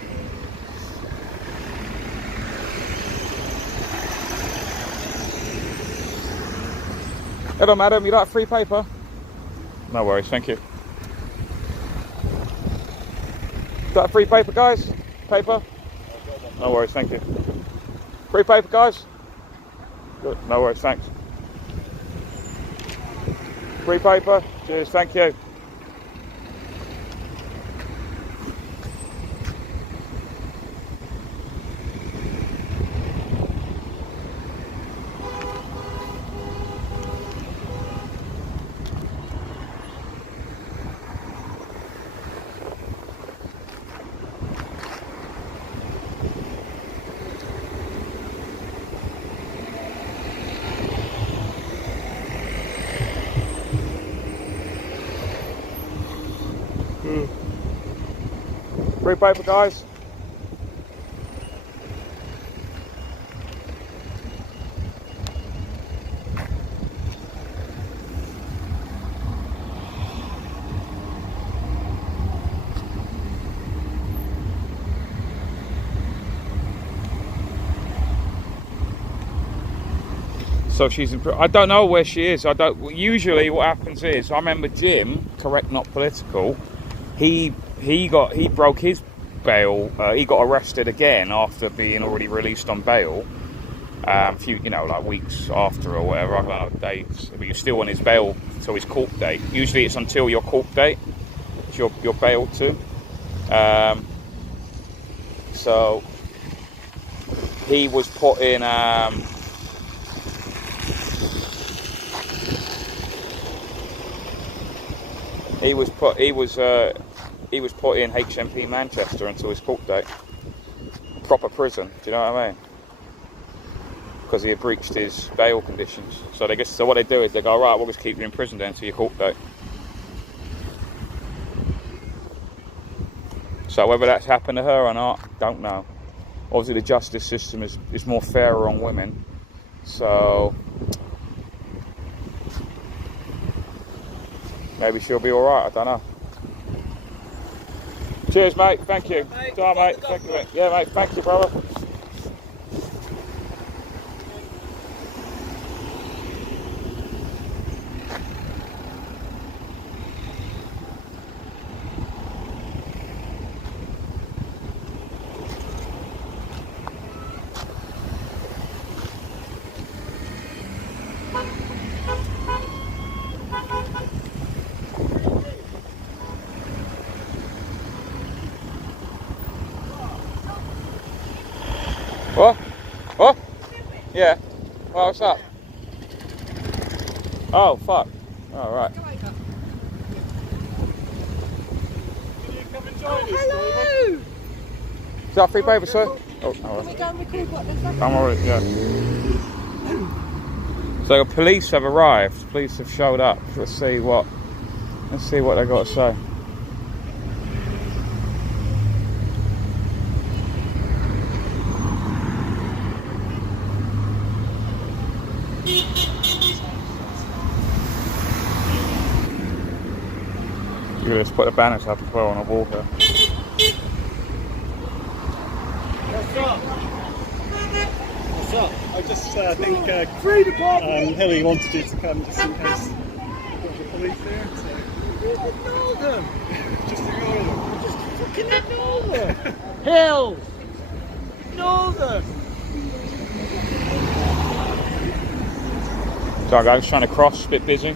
Hello, madam. You like free paper? No worries. Thank you. Is that free paper, guys? Paper? No worries, thank you. Free paper, guys? Good, no worries, thanks. Free paper? Cheers, thank you. Free paper, guys. So she's in. I don't know where she is. I don't. Usually, what happens is, I remember Jim, correct, not political. He broke his bail. He got arrested again after being already released on bail. A few, like weeks after or whatever. I don't know dates, but you're still on his bail until his court date. Usually, it's until your court date. It's your bail too. So he was put in. He was put in HMP Manchester until his court date. Proper prison, do you know what I mean? Because he had breached his bail conditions. So what they do is they go, right, we'll just keep you in prison then until your court date. So whether that's happened to her or not, don't know. Obviously the justice system is more fairer on women. So maybe she'll be alright, I don't know. Cheers, mate, thank you. Bye, mate, thank you, mate. Yeah, mate, thank you, brother. What? What? Yeah. Well, what's up? Oh, fuck. Oh, right. Hello! Is that free paper, sir? Oh, no. Can we go and record what there's nothing? I'm already, yeah. So the police have arrived. Police have showed up. Let's see what they got to say. You could just put the banners up as well on a wall here. What's up? I just think Hilly wanted you to come just in case there's the police there. So. Ignore them. Just ignore them. Just fucking ignore them. Hill. Ignore them. Sorry guys, trying to cross, a bit busy.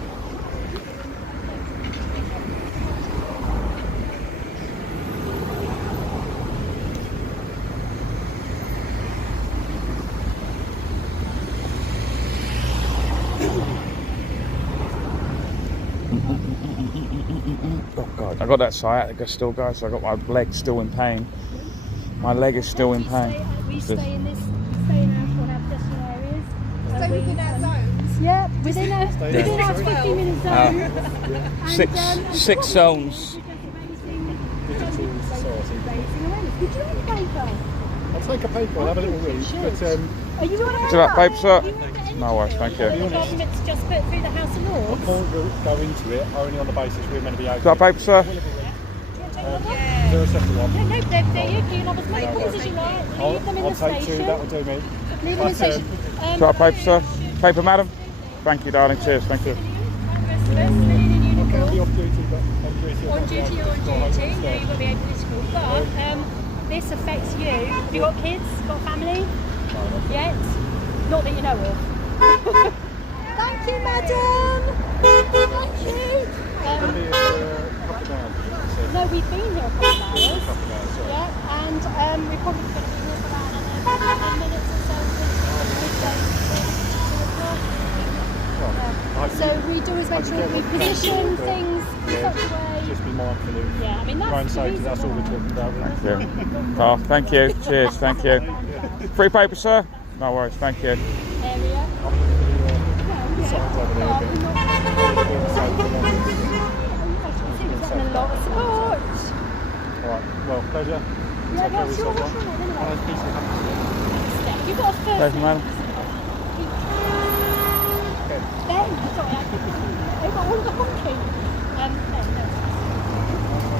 Oh god, I got that sciatica still, guys, so I got my leg still in pain. My leg is still in pain. We stay in our abduction areas. So within our zones? Yeah, within our 50-minute zone. Six zones. Would you like a paper? I'll take a paper, I'll have a little read. But Are you want Would you like paper, sir? No worries, thank you. the government's just put through the House of I Lords? can't go into it only on the basis we're meant to be Would open. you like paper, sir? Is there a separate one? No, there you can have as many copies as you like. Leave them in I'll the take station. two, that will do me. Leave them in the station. Would you like paper, sir? Paper, madam? Thank you, darling. Cheers, thank you. I'll be off duty. On duty or on duty, no, you've got to be apolitical. But this affects you. Have you got kids? Got a family? Yet? Not that you know of. Thank you, madam. Thank you. No, we've been here a couple of hours. Yeah, and we're probably going to be here for about another 10 minutes or so. So we do always make sure that we position things in such a way. Just be mindful of Yeah, I mean that's road the safety. reason That's all we're why. talking about. Thank you. Oh, thank you. Cheers. Thank you. Free paper, sir? No worries. Thank you. Area. Signs over there a bit. A lot of support. Alright, well, pleasure. Yeah, Take care of what's your yourself. name anyway? Peace and happiness. You've got a first Pleasure, name. madam. Ben, sorry, I've got all the honking. Ben, no.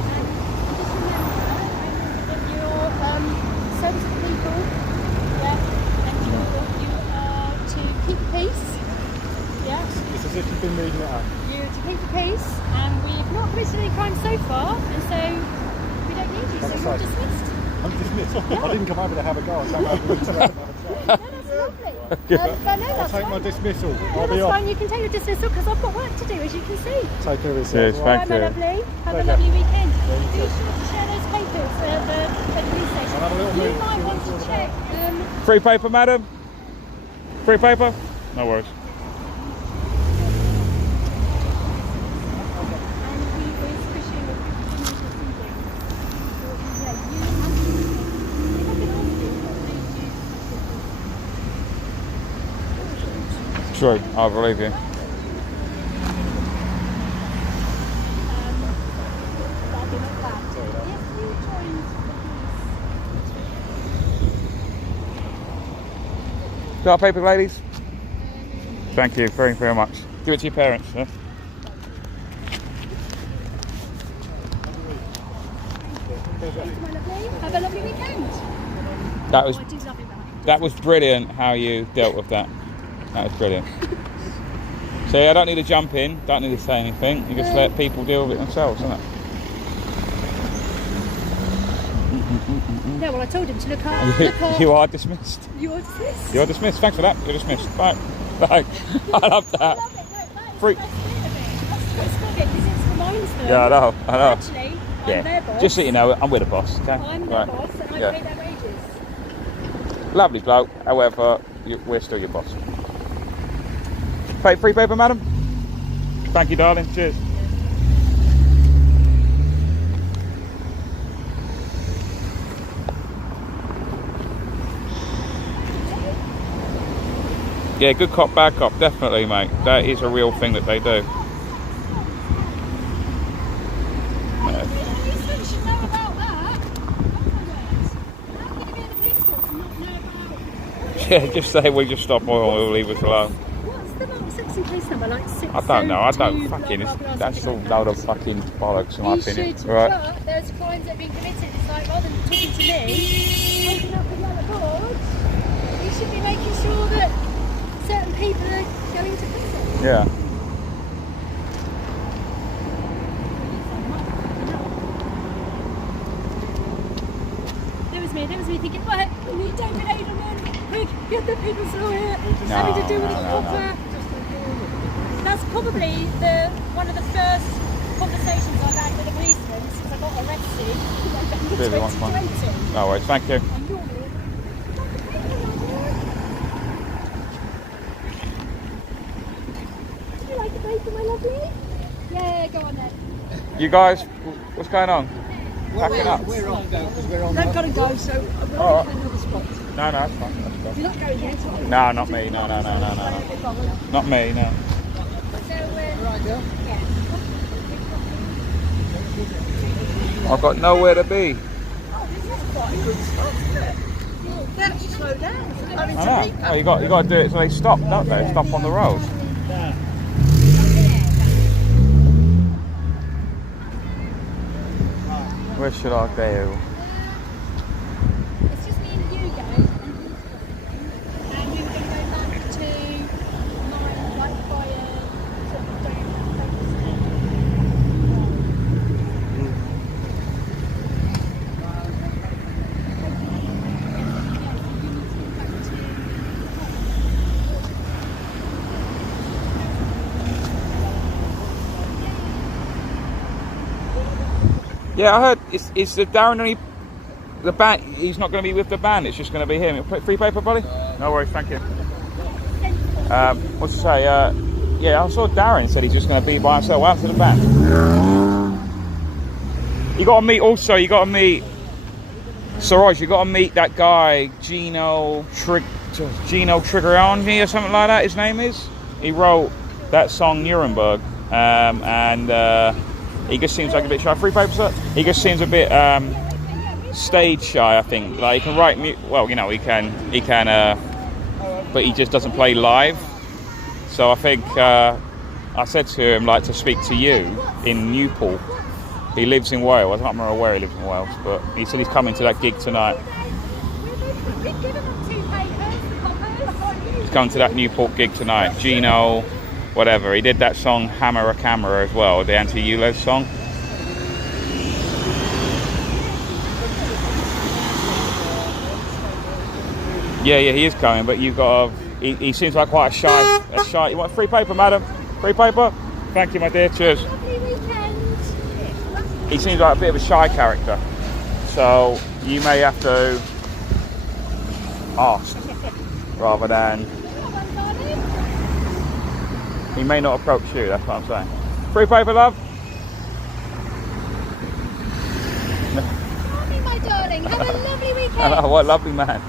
And just remember that you're service of the people, yeah, and you are to keep the peace, yeah. It's as if you've been reading it out. You're to keep the peace, and we've not committed any crime so far, and so we don't need you, so you're dismissed. I'm dismissed. I didn't come over to have a go. I came over to have a chat. No, that's lovely. But no, I'll that's take fine. my dismissal. No, I'll be that's off. fine. You can take your dismissal because I've got work to do, as you can see. Take care of yourself. Cheers, All thank right. My you. lovely. Have a Pleasure. lovely weekend. you Be too. sure to share those papers at the police station. I'll have a little You move, might see want what to it's all check. Free paper, madam? Free paper? No worries. And we always push you with True, I believe you. Got a paper, ladies? Thank you very, very much. Give it to your parents, yeah? Have a lovely weekend. That was I do love it. that was brilliant how you dealt with that. That was brilliant. So I don't need to jump in, don't need to say anything. You just let people deal with it themselves, isn't it? Yeah, well, I told him to look up. You are dismissed. You're dismissed. You're dismissed. Thanks for that. You're dismissed. Bye. Bye. I love that. I love it. No, that is Free- the best bit of it. That's the best bit because it reminds them. Yeah, I know. I know. Actually, I'm their boss. Just so you know, I'm with a boss. Okay. I'm their boss and I Yeah. pay their wages. Lovely bloke. However, we're still your boss. Free paper, madam. Thank you, darling. Cheers. Yeah, good cop, bad cop, definitely, mate. That is a real thing that they do. You should know about that. How can you be in the police force and not know about... Yeah, just say we just stop oil, we'll leave us alone. What's the number, section case number? Like 602, I don't know, I don't blah, fucking, blah, blah, that's all something load like of fucking bollocks in my you opinion. should, Right. but there's crimes that have been committed. It's like, rather than talking to me, holding up a yellow board, you should be making sure that certain people are going to prison. Yeah. There was me thinking, what? We need David Edelman. Get the people through here. Having to do with a copper. That's probably one of the first conversations I've had with a policeman since I got arrested in Really want one. 2020. No worries, thank you. And normally, do you like the paper, my lovely? Yeah, go on then. You guys, what's going on? Packing up. We're off go because we're on. They've got to go, so we'll Oh. pick another spot. No, that's fine. That's You're fine. not going yet, are you? No, not me. No. Not me, no. So, Right, girl. I've got nowhere to be. They have to slow down. I know. Oh, you got to do it so they stop, don't they? Stop on the road. Where should I go? it's just me and you guys. And we were going to go back to mine, like, by a sort of Yeah, I heard. Is the Darren only the band? He's not going to be with the band. It's just going to be him. Free paper, buddy? No worries, thank you. What's to say? Yeah, I saw Darren said he's just going to be by himself. What happened to the band? You got to meet. Also, you got to meet. Siraj, you got to meet that guy, Gino Triggerani or something like that. His name is. He wrote that song Nuremberg, and he just seems like a bit shy. Free paper, sir? He just seems a bit stage shy, I think. Like, he can write well, you know, he can, but he just doesn't play live. So I think I said to him, like, to speak to you in Newport. He lives in Wales. I can't remember where he lives in Wales, but he said he's coming to that gig tonight. He's coming to that Newport gig tonight. Gino, whatever. He did that song Hammer a Camera as well, the anti-ULEZ song. Yeah, he is coming, but you've got to, he seems like quite a shy. You want free paper, madam? Free paper? Thank you, my dear. Cheers. He seems like a bit of a shy character, so you may have to ask rather than. He may not approach you. That's what I'm saying. Free paper, love. Morning, my darling. Have a lovely weekend. Oh, what a lovely man.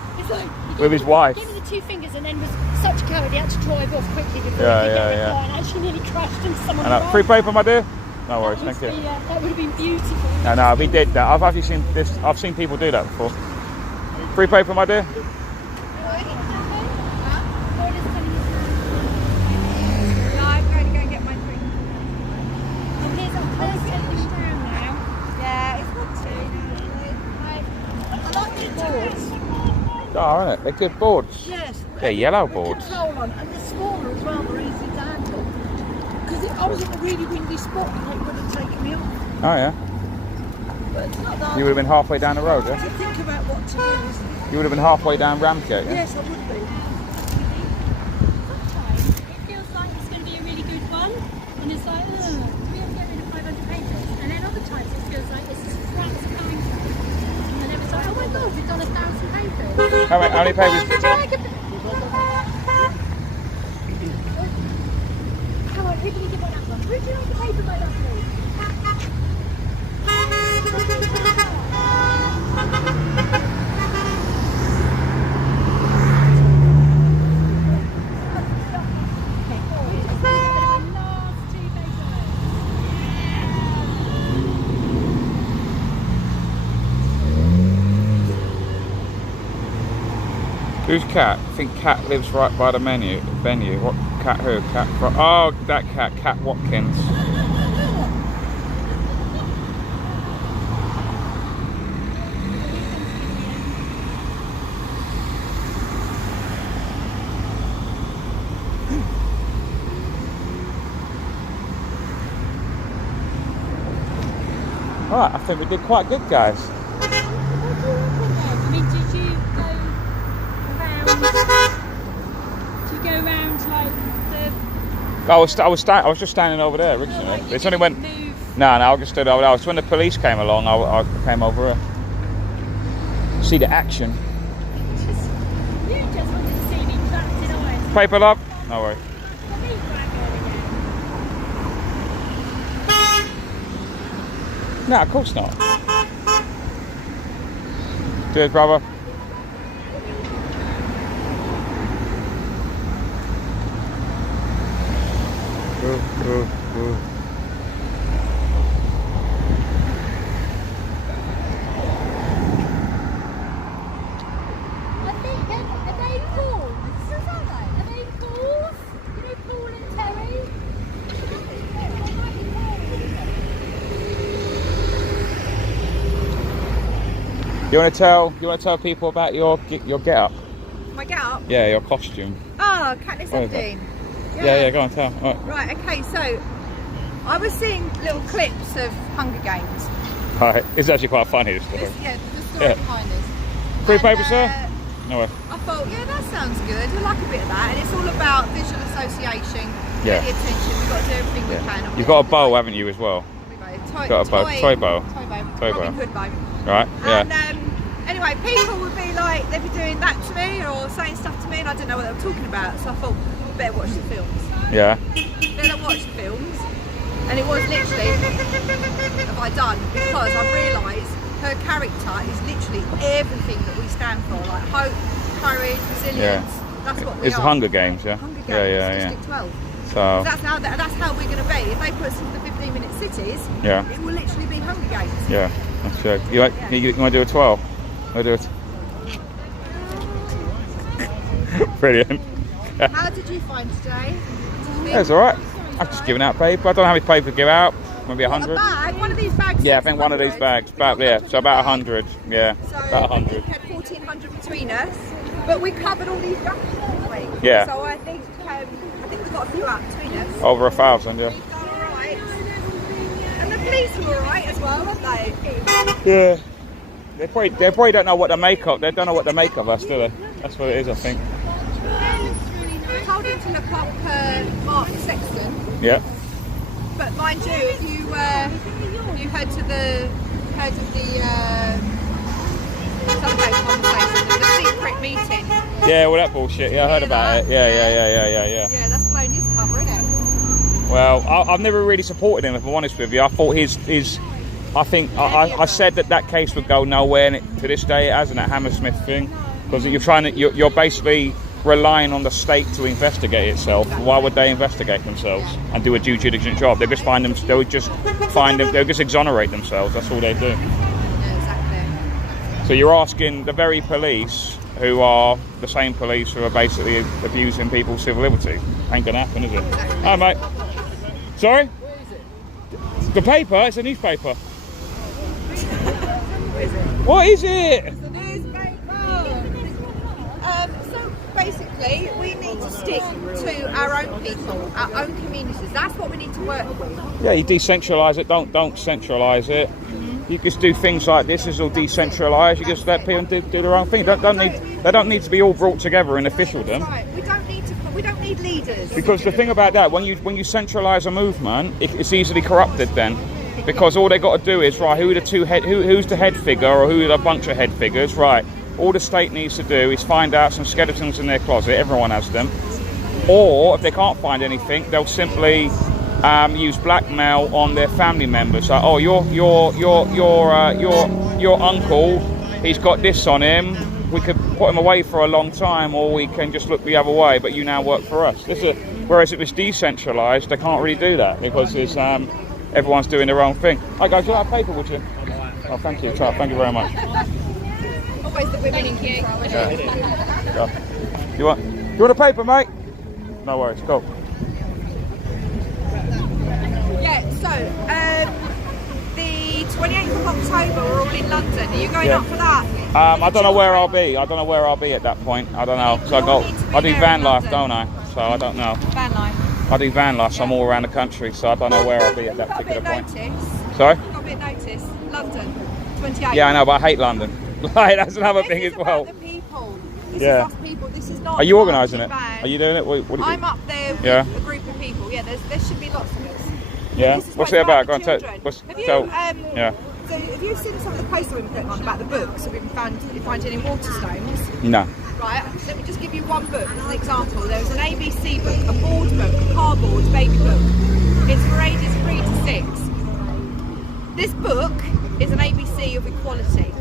With his wife. Gave me the two fingers and then was such a coward he had to drive off quickly before he Yeah. and actually nearly crashed into someone. Free paper, my dear. No worries, thank you. That would have been beautiful. No, we did that. I've actually seen this. I've seen people do that before. Free paper, my dear. Oh, isn't it? They're good boards. Yes. They're yellow boards. Control on, and they're smaller as well, they're easy to handle. Because I was in a really windy spot and they would have taken me off. Oh, yeah. But it's not that. You would have been halfway down the road, yeah? To think about what to do. You would have been halfway down Ramgate, yeah? Yes, I would be. Sometimes it feels like it's going to be a really good one, and it's like, we have to get rid of 500 pages. And then other times it feels like it's just flats coming to us. And then it's like, oh my god, we've done 1,000 papers. How many papers? Would you like a Come on, who can you give one that one? Would you like a paper by that, please? Who's Cat? I think Cat lives right by the venue. What Cat? Who? Cat? Oh, that Cat. Cat Watkins. Alright, I think we did quite good, guys. I mean, did you go around like the... I was just standing over there originally. like, It's only when... move? No, I just stood over there. It's when the police came along, I came over here. See the action. You just wanted to see me trapped in ice. Paper, love? No worries. No, of course not. Cheers, brother. I think, are they calls? Are they calls? You know Paul and Terry? You want to tell people about your get up? My get up? Yeah, your costume. Oh, Katniss Where is it? Everdeen. Yeah, go on, tell. Right. Right, okay, so I was seeing little clips of Hunger Games. Right. It's actually quite funny, this story. The story Yeah. behind this. Free And, paper, sir? No way. I thought, yeah, that sounds good. I like a bit of that. And it's all about visual association, Yeah. get the attention. We've got to do everything we can. You've got a bow, haven't you, as well? Toy Got a bow. Toy bow. Toy bow. Very Robin bad. Hood moment. Right. Yeah. And anyway, people would be like, they'd be doing that to me or saying stuff to me, and I didn't know what they were talking about. So I thought, better watch the films. Yeah. Then I watched the films, and it was literally, what have I done? Because I realised her character is literally everything that we stand for, like hope, courage, resilience. Yeah. That's what we It's are. the Hunger Games, yeah. Hunger Games, Yeah. District 12. So. That's how we're going to be. If they put us into the 15-minute cities, Yeah. it will literally be Hunger Games. Yeah. That's good. You want to do a 12? I'll do it. Brilliant. How did you find today? Yeah, it's all right. I've just given out paper. I don't know how many paper to give out. Maybe 100. A bag? One of these bags? Yeah, I think one of these bags. About so about 100. Yeah, So about 100. we had 1,400 between us, but we covered all these junction, didn't we? Yeah. So I think we got a few out between us. Over 1,000. Yeah. All right. And the police were all right as well, weren't they? Yeah. They probably don't know what to make of. They don't know what to make of us, do they? That's what it is, I think. I told him to look up Mark Sexton. Yeah. But mind you, if you heard of the telephone conversation, the secret meeting. Yeah, well that bullshit. Yeah, I heard about it. Yeah. Yeah, that's blown his cover, isn't it? Well, I've never really supported him, if I'm honest with you. I thought I said that case would go nowhere, and to this day it hasn't, that Hammersmith thing, because you're basically relying on the state to investigate itself. Why would they investigate themselves and do a due diligent job? They'll just exonerate themselves. That's all they do. Yeah, exactly. So you're asking the very police, who are the same police who are basically abusing people's civil liberties. Ain't gonna happen, is it? Hi, mate. Sorry? The paper? It's a newspaper. What is it? It's the newspaper. So basically, we need to stick to our own people, our own communities. That's what we need to work with. Yeah, you decentralise it. Don't centralise it. You just do things like this. Is all decentralised. You just let people do their own thing. They don't need to be all brought together in officialdom. Right. We don't need leaders. Because the thing about that, when you centralise a movement, it's easily corrupted then. Because all they got to do is, right, who's the head figure, or who are a bunch of head figures, right? All the state needs to do is find out some skeletons in their closet. Everyone has them. Or if they can't find anything, they'll simply use blackmail on their family members. Like, oh, your uncle, he's got this on him. We could put him away for a long time, or we can just look the other way. But you now work for us. Whereas if it's decentralised, they can't really do that because it's everyone's doing their own thing. Hi guys, you like a paper, would you? Oh, thank you, thank you very much. Always the women in control. Yeah. You want a paper, mate? No worries, go. Yeah, so the 28th of October, we're all in London. Are you going up for that? I don't know where I'll be. I don't know where I'll be at that point. I don't know. So I do van life, don't I? So I don't know. Van life. I do van life, so I'm all around the country, so I don't know where I'll be at that particular point. Sorry? Got a bit of notice. London, 28th. Yeah, I know, but I hate London. Like, that's another thing as well. This is about the people. This Yeah. is us people. This is not. Are you organising it? van. Are you doing it? What do you I'm do? up there with Yeah. a group of people. Yeah, there should be lots of us. Yeah. This is What's what it it's about? Go for on, tell. children. Have you, Yeah. So have you seen some of the posts we've been putting on about the books that we've been finding in Waterstones? No. Right, let me just give you one book as an example. There's an ABC book, a board book, a cardboard baby book. It's for ages 3 to 6. This book is an ABC of equality.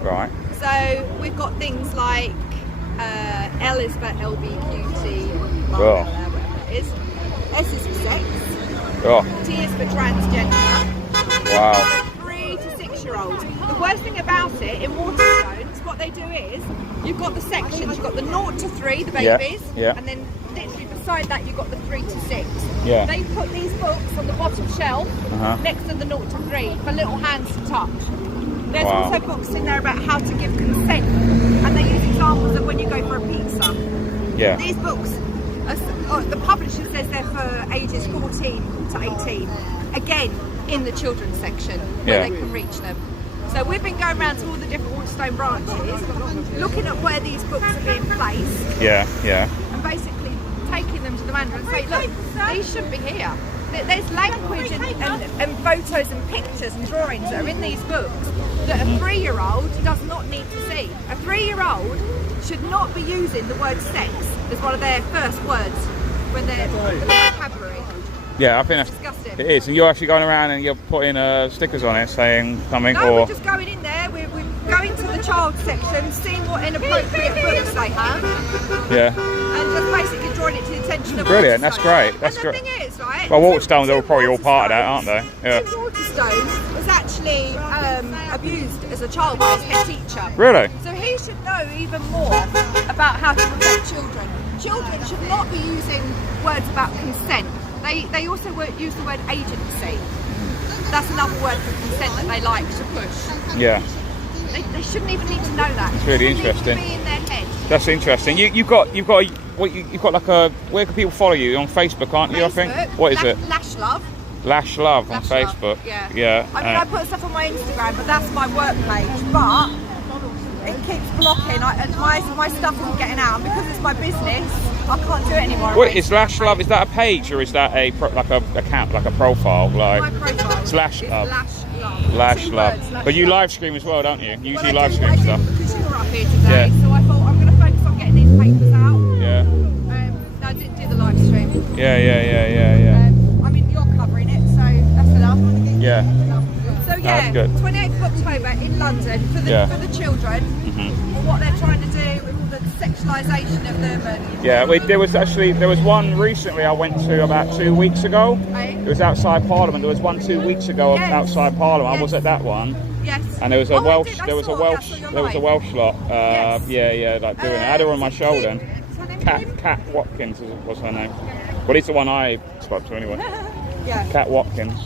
Right. So we've got things like L is for LBQT, Oh. whatever it is. S is for sex. Oh. T is for transgender. Wow. 3 to 6 year olds. The worst thing about it in Waterstones, what they do is you've got the sections. You've got the 0 to 3, the babies, Yeah. and then literally beside that you've got the 3 to 6. Yeah. They put these books on the bottom shelf next to the 0 to 3 for little hands to touch. There's Wow. also books in there about how to give consent, and they use examples of when you go for a pizza. Yeah. These books, the publisher says they're for ages 14 to 18. Again, in the children's section where Yeah. they can reach them. So we've been going around to all the different Waterstone branches, looking at where these books are being placed, Yeah. Yeah. and basically taking them to the manager and say, look, these shouldn't be here. there's language and photos and pictures and drawings that are in these books that a 3-year-old does not need to see. A 3-year-old should not be using the word sex as one of their first words when they're vocabulary. Yeah, I think that's Disgusting. it is. And you're actually going around and you're putting stickers on it saying something, No, or we're just going in there, we're going to the child section, seeing what inappropriate books they have, yeah. and just basically drawing it to the attention of Brilliant, that's Waterstones. great. That's and great. the thing is, right? Well, Waterstones are Tim probably all part of that, aren't they? Yeah. Tim Waterstone was actually abused as a child by his head teacher. Really? So he should know even more about how to protect children. Children should not be using words about consent. They also use the word agency. That's another word for consent that they like to push. Yeah. They shouldn't even need to know that. It's really It shouldn't interesting. even be in their head. That's interesting. You've got like a, where can people follow you? On Facebook, aren't you? I think. Facebook, What is it? Lash Love. Lash Love on Lash Love, Facebook. Yeah. Yeah. I mean, I put stuff on my Instagram, but that's my work page. But it keeps blocking. My stuff isn't getting out, and because it's my business, I can't do it anymore. What is Lash Love? Is that a page or is that a account, like a profile? My Like profile. it's Lash is Love. Lash Love. Lash Two Love. words, Lash But you Love. live stream as well, don't you? You usually Well, live I stream do, stuff. because you were up here today, Yeah. so I thought I'm going to focus on getting these papers out. Yeah. No, I didn't do the live stream. Yeah. I mean, you're covering it, so that's enough. Yeah. So yeah, good. 28th of October in London for the Yeah. for the children, and what they're trying to do with all the sexualisation of them. And, Yeah, there was one recently I went to about 2 weeks ago. Right? It was outside Parliament. There was one 2 weeks ago Yes. outside Parliament. I was Yes. at that one, Yes. and there was a Oh, I Welsh. did, I There was a saw Welsh. that, I saw There was a your Welsh lot. Yes. Yeah, like doing it. I had her on my shoulder. Is her name Cat Kim? Watkins was her name. Well, it's the one I spoke to anyway. Yeah. Cat Watkins.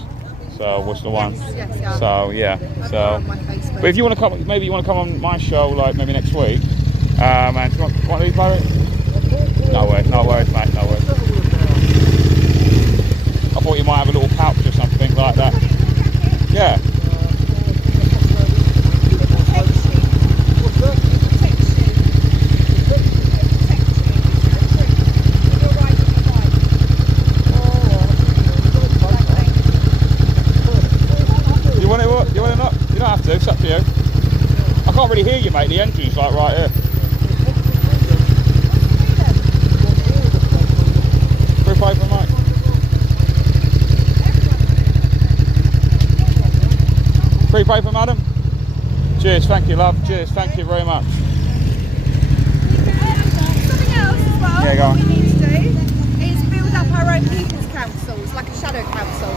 So was the one. Yes, yeah. So yeah. I've So. got her on my Facebook. But if you want to come, maybe you want to come on my show, like maybe next week. And do you want to be part of it? No worries, mate. No worries. I thought you might have a little pouch or something like that. Yeah. You want it? What? You want it not? You don't have to. It's up to you. I can't really hear you, mate. The engine's like right here. Free paper, mate. Free paper, madam. Cheers. Thank you, love. Cheers. Thank you very much. Something else as well. Yeah, go on. What we need to do is build up our own people's councils, like a shadow council.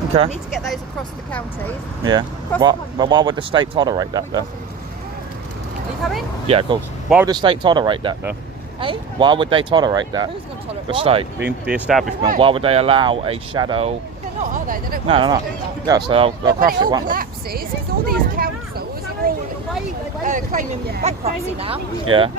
We Okay. need to get those across the counties. Yeah. Cross Well, the country. but why would the state tolerate that, though? Are you coming? Yeah, of course. Why would the state tolerate that, though? Eh? Why would they tolerate that? Who's going to tolerate The what? state, the establishment. Why would they allow a shadow? They're not, are they? They don't No, want no, us to do no. that. Yeah, so they'll But when crush it it, all won't they? collapses, because all these councils are all claiming bankruptcy now. Yeah.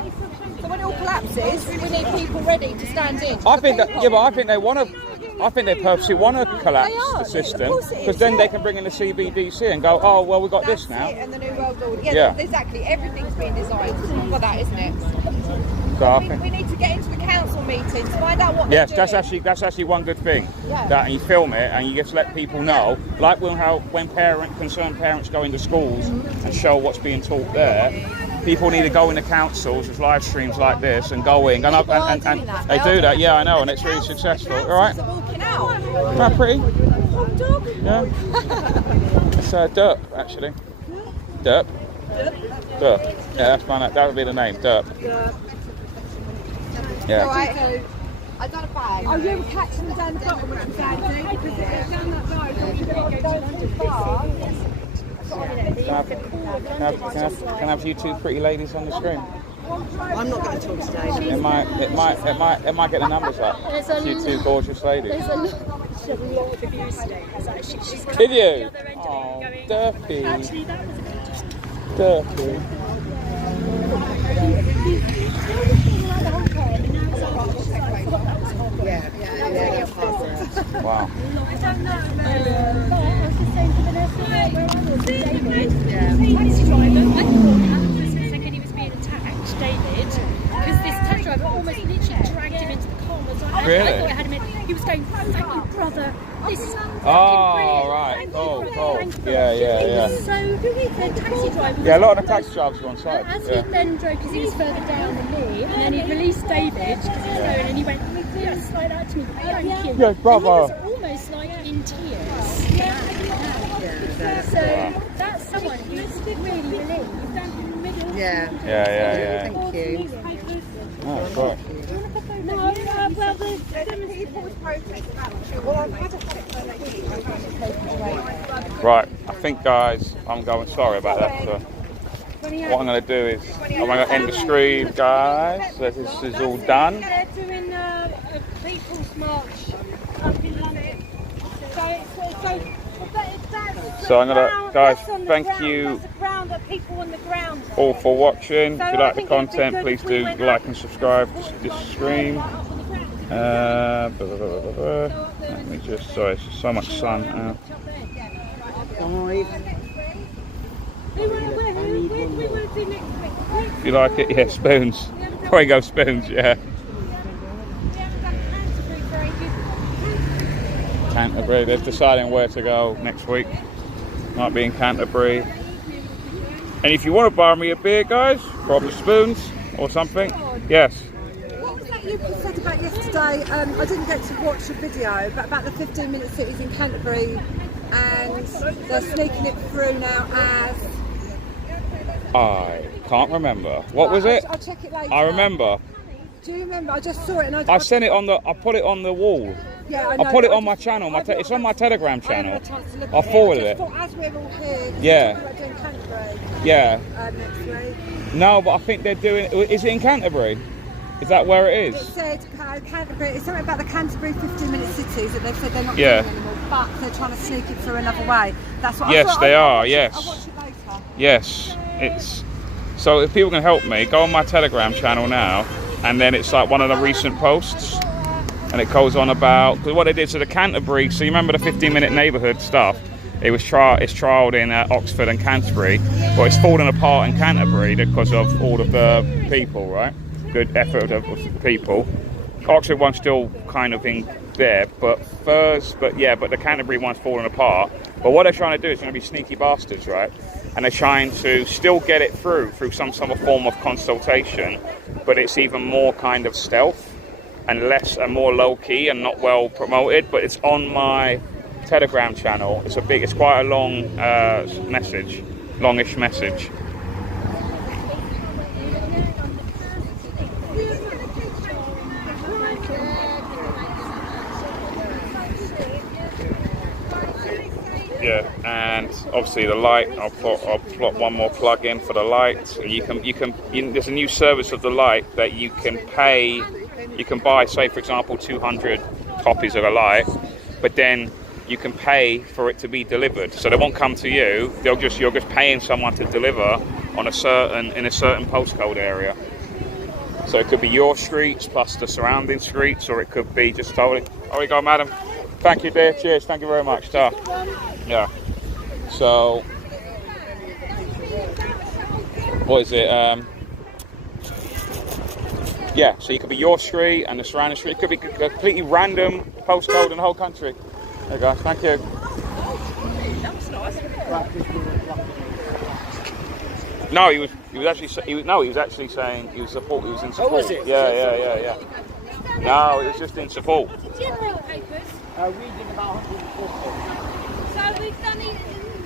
So when it all collapses, we need people ready to stand in. I think that, yeah, but I think they want to. I think they purposely want to collapse They are, the system of course it is, because then yeah. they can bring in the CBDC and go, oh well, we've got That's this now. it, and the new world order. Yeah, Yeah. exactly. Everything's been designed for that, isn't it? So I We think, need to get into the council meetings, find out what yes, they're doing. that's actually one good thing. Yeah. That you film it and you just let people know, like when concerned parents go into schools and show what's being taught there. People need to go into councils with live streams like this and go in, and People are doing that. they do that. Yeah, I know, and it's really successful. All right, Councils are walking out. isn't that pretty? Hot dog. Yeah. It's Derp, actually. Derp. Derp. Yeah, that would be the name, Derp. Yeah. Right. I done a bag. Oh, you were catching them down the bottom, which was down that road. Can I have you two pretty ladies on the screen? I'm not going to talk today. It might get the numbers up. You two gorgeous ladies. There's a lot of abuse ladies, actually. She's coming Did at you? the other end of Oh, it going, Derpy. actually, that was a bit interesting. Derpy. Wow. I don't know. But I was just saying to Vanessa, where I was, David, taxi driver, I thought for a second he was being attacked, David, because this taxi driver almost literally dragged him into the car. I Really? thought it had him in. He was going, thank you, brother. This is Oh, right. Cool. Yeah. So, the taxi driver. Yeah, a lot of the taxi drivers were on side. As he then drove, because he was further down than me, and then he released David because he was going, and he went, just like that to me, thank you. Yeah, bravo. And he was almost like in tears. So that's someone who's really relieved. Yeah. Yeah. Thank you. Oh, God. No, well, the People's protest about well, I've had a Right, I think, guys, I'm going. Sorry about that. So what I'm going to do is I'm going to end the stream, guys. So this is all done. They're doing a People's March up in London. So I'm going to, guys, thank you all for watching. If you like the content, please do like and subscribe to this stream. Let me just, sorry, it's so much sun out. If you like it, yeah, spoons. Probably go spoons, yeah. Canterbury, they're deciding where to go next week. Might be in Canterbury. And if you want to buy me a beer, guys, probably spoons or something. Yes. What was that you said about yesterday? I didn't get to watch the video, but about the 15-minute cities in Canterbury, and they're sneaking it through now as... I can't remember. What was it? I'll check it later. I remember. Do you remember? I just saw it and I sent it on the. I put it on the wall. Yeah, I know. I put it on my channel. It's on my Telegram channel. I forwarded it. As we're all here, Yeah. we're doing Canterbury Yeah. next week. No, but I think they're doing. Is it in Canterbury? Is that where it It is? said Canterbury. It's something about the Canterbury 15-minute cities that they've said they're not Yeah. doing anymore, but they're trying to sneak it through another way. That's what. Yes, they are. Yes. I'll watch it later. Yes. It's. So if people can help me, go on my Telegram channel now, and then it's like one of the recent posts, and it goes on about because what they did to the Canterbury. So you remember the 15-minute neighbourhood stuff? It was it's trialled in Oxford and Canterbury, but it's fallen apart in Canterbury because of all of the people, right? Good effort of the people. Oxford one's still kind of in there, but the Canterbury one's fallen apart. But what they're trying to do is going to be sneaky bastards, right? And they're trying to still get it through some sort of form of consultation, but it's even more kind of stealth and more low key and not well promoted. But it's on my Telegram channel. It's quite a long message, longish message. Yeah, and obviously the light. I'll plot one more plug in for the light. There's a new service of the light that you can pay. You can buy, say for example, 200 copies of a light, but then you can pay for it to be delivered. So they won't come to you. You're just paying someone to deliver in a certain postcode area. So it could be your streets plus the surrounding streets, or it could be just totally. Oh, we go, madam. Thank you, dear. Cheers. Thank you very much. Ta. Yeah. So, what is it? Yeah. So you could be your street and the surrounding street. It could be a completely random postcode in the whole country. There you go. Thank you. No, he was actually saying he was in support. Oh, was it? Yeah. No, it was just in support. Did you read papers? Reading about 150. So we've done it,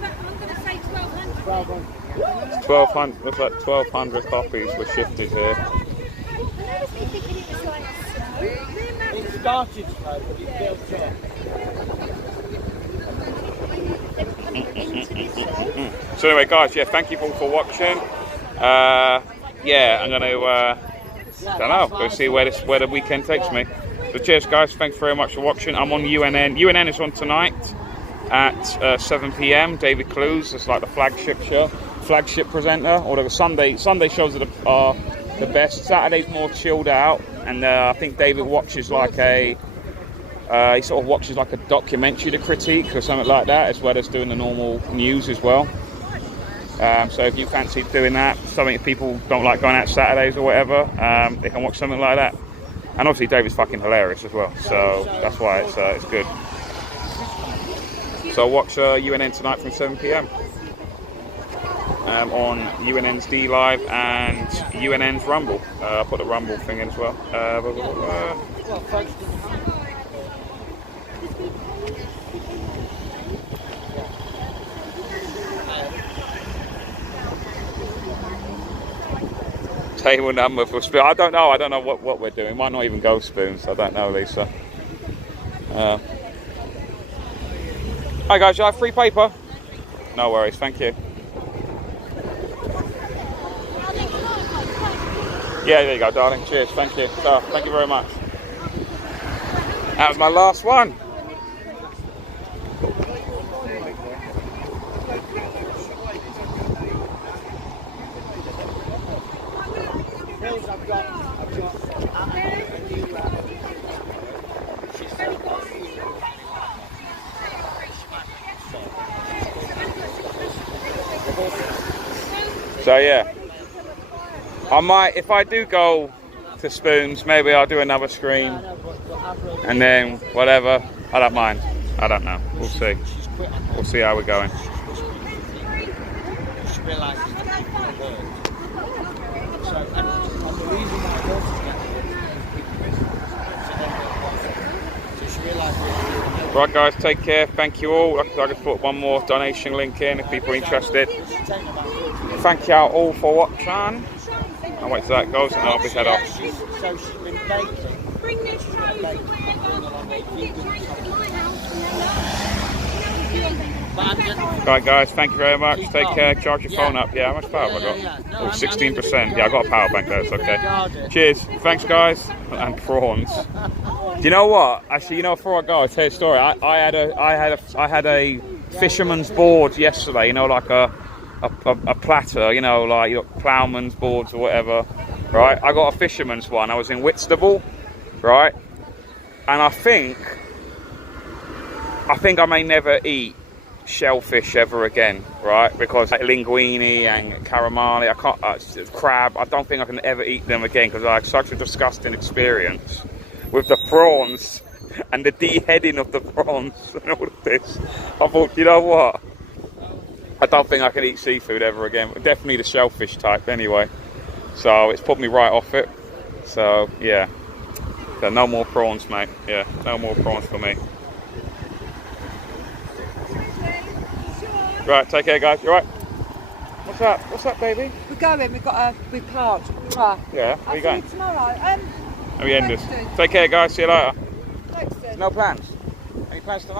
I'm going to say 1,200. 1,200, looks like 1,200 copies were shifted here. I was thinking it was like slow. It started slow, but it built up. So anyway, guys, yeah, thank you all for watching. I'm going to, go see where the weekend takes me. So cheers, guys. Thanks very much for watching. I'm on UNN. UNN is on tonight at 7 p.m. David Clues is like the flagship presenter. Or the Sunday shows are the best. Saturday's more chilled out, and I think David watches like he sort of watches like a documentary to critique or something like that, as well as doing the normal news as well. So if you fancy doing that, something if people don't like going out Saturdays or whatever, they can watch something like that. And obviously David's fucking hilarious as well, so that's why it's good. So watch UNN tonight from 7 PM on UNN's D Live and UNN's Rumble. I'll put the Rumble thing in as well. Table number for spoon. I don't know what we're doing. Might not even go spoons. I don't know, Lisa. Hi guys, you have free paper? No worries, thank you. Yeah, there you go, darling. Cheers, thank you. Thank you very much. That was my last one. So yeah, I might, if I do go to spoons, maybe I'll do another stream, and then whatever. I don't mind. I don't know. We'll see. We'll see how we're going. Right guys, take care, thank you all. Like I just put one more donation link in if people are interested. Thank you all for watching. I'll wait till that goes and I'll be head off. So she's been dating. Bring this trophy Right guys, thank you very much. Take care, charge your phone up. Yeah, how much power have I got? Oh, 16%. Yeah, I got a power bank there, it's okay. Cheers, thanks guys. And prawns. Do you know what? Actually, you know, before I go, I'll tell you a story. I had a fisherman's board yesterday. You know, like a platter. You know, like you got ploughman's boards or whatever. Right? I got a fisherman's one. I was in Whitstable, right? And I think I may never eat shellfish ever again, right? Because like linguine and calamari, I can't. Crab. I don't think I can ever eat them again because I had such a disgusting experience with the prawns and the deheading of the prawns and all of this. I thought, you know what? I don't think I can eat seafood ever again. Definitely the shellfish type anyway. So it's put me right off it. So yeah. So no more prawns, mate. Yeah, no more prawns for me. Right, take care guys. You right? What's up? What's up, baby? We're going, we've parked. Yeah, where are you going? Tomorrow. Let me end this. Take care guys, see you later. Thanks, No plans? Any plans tonight?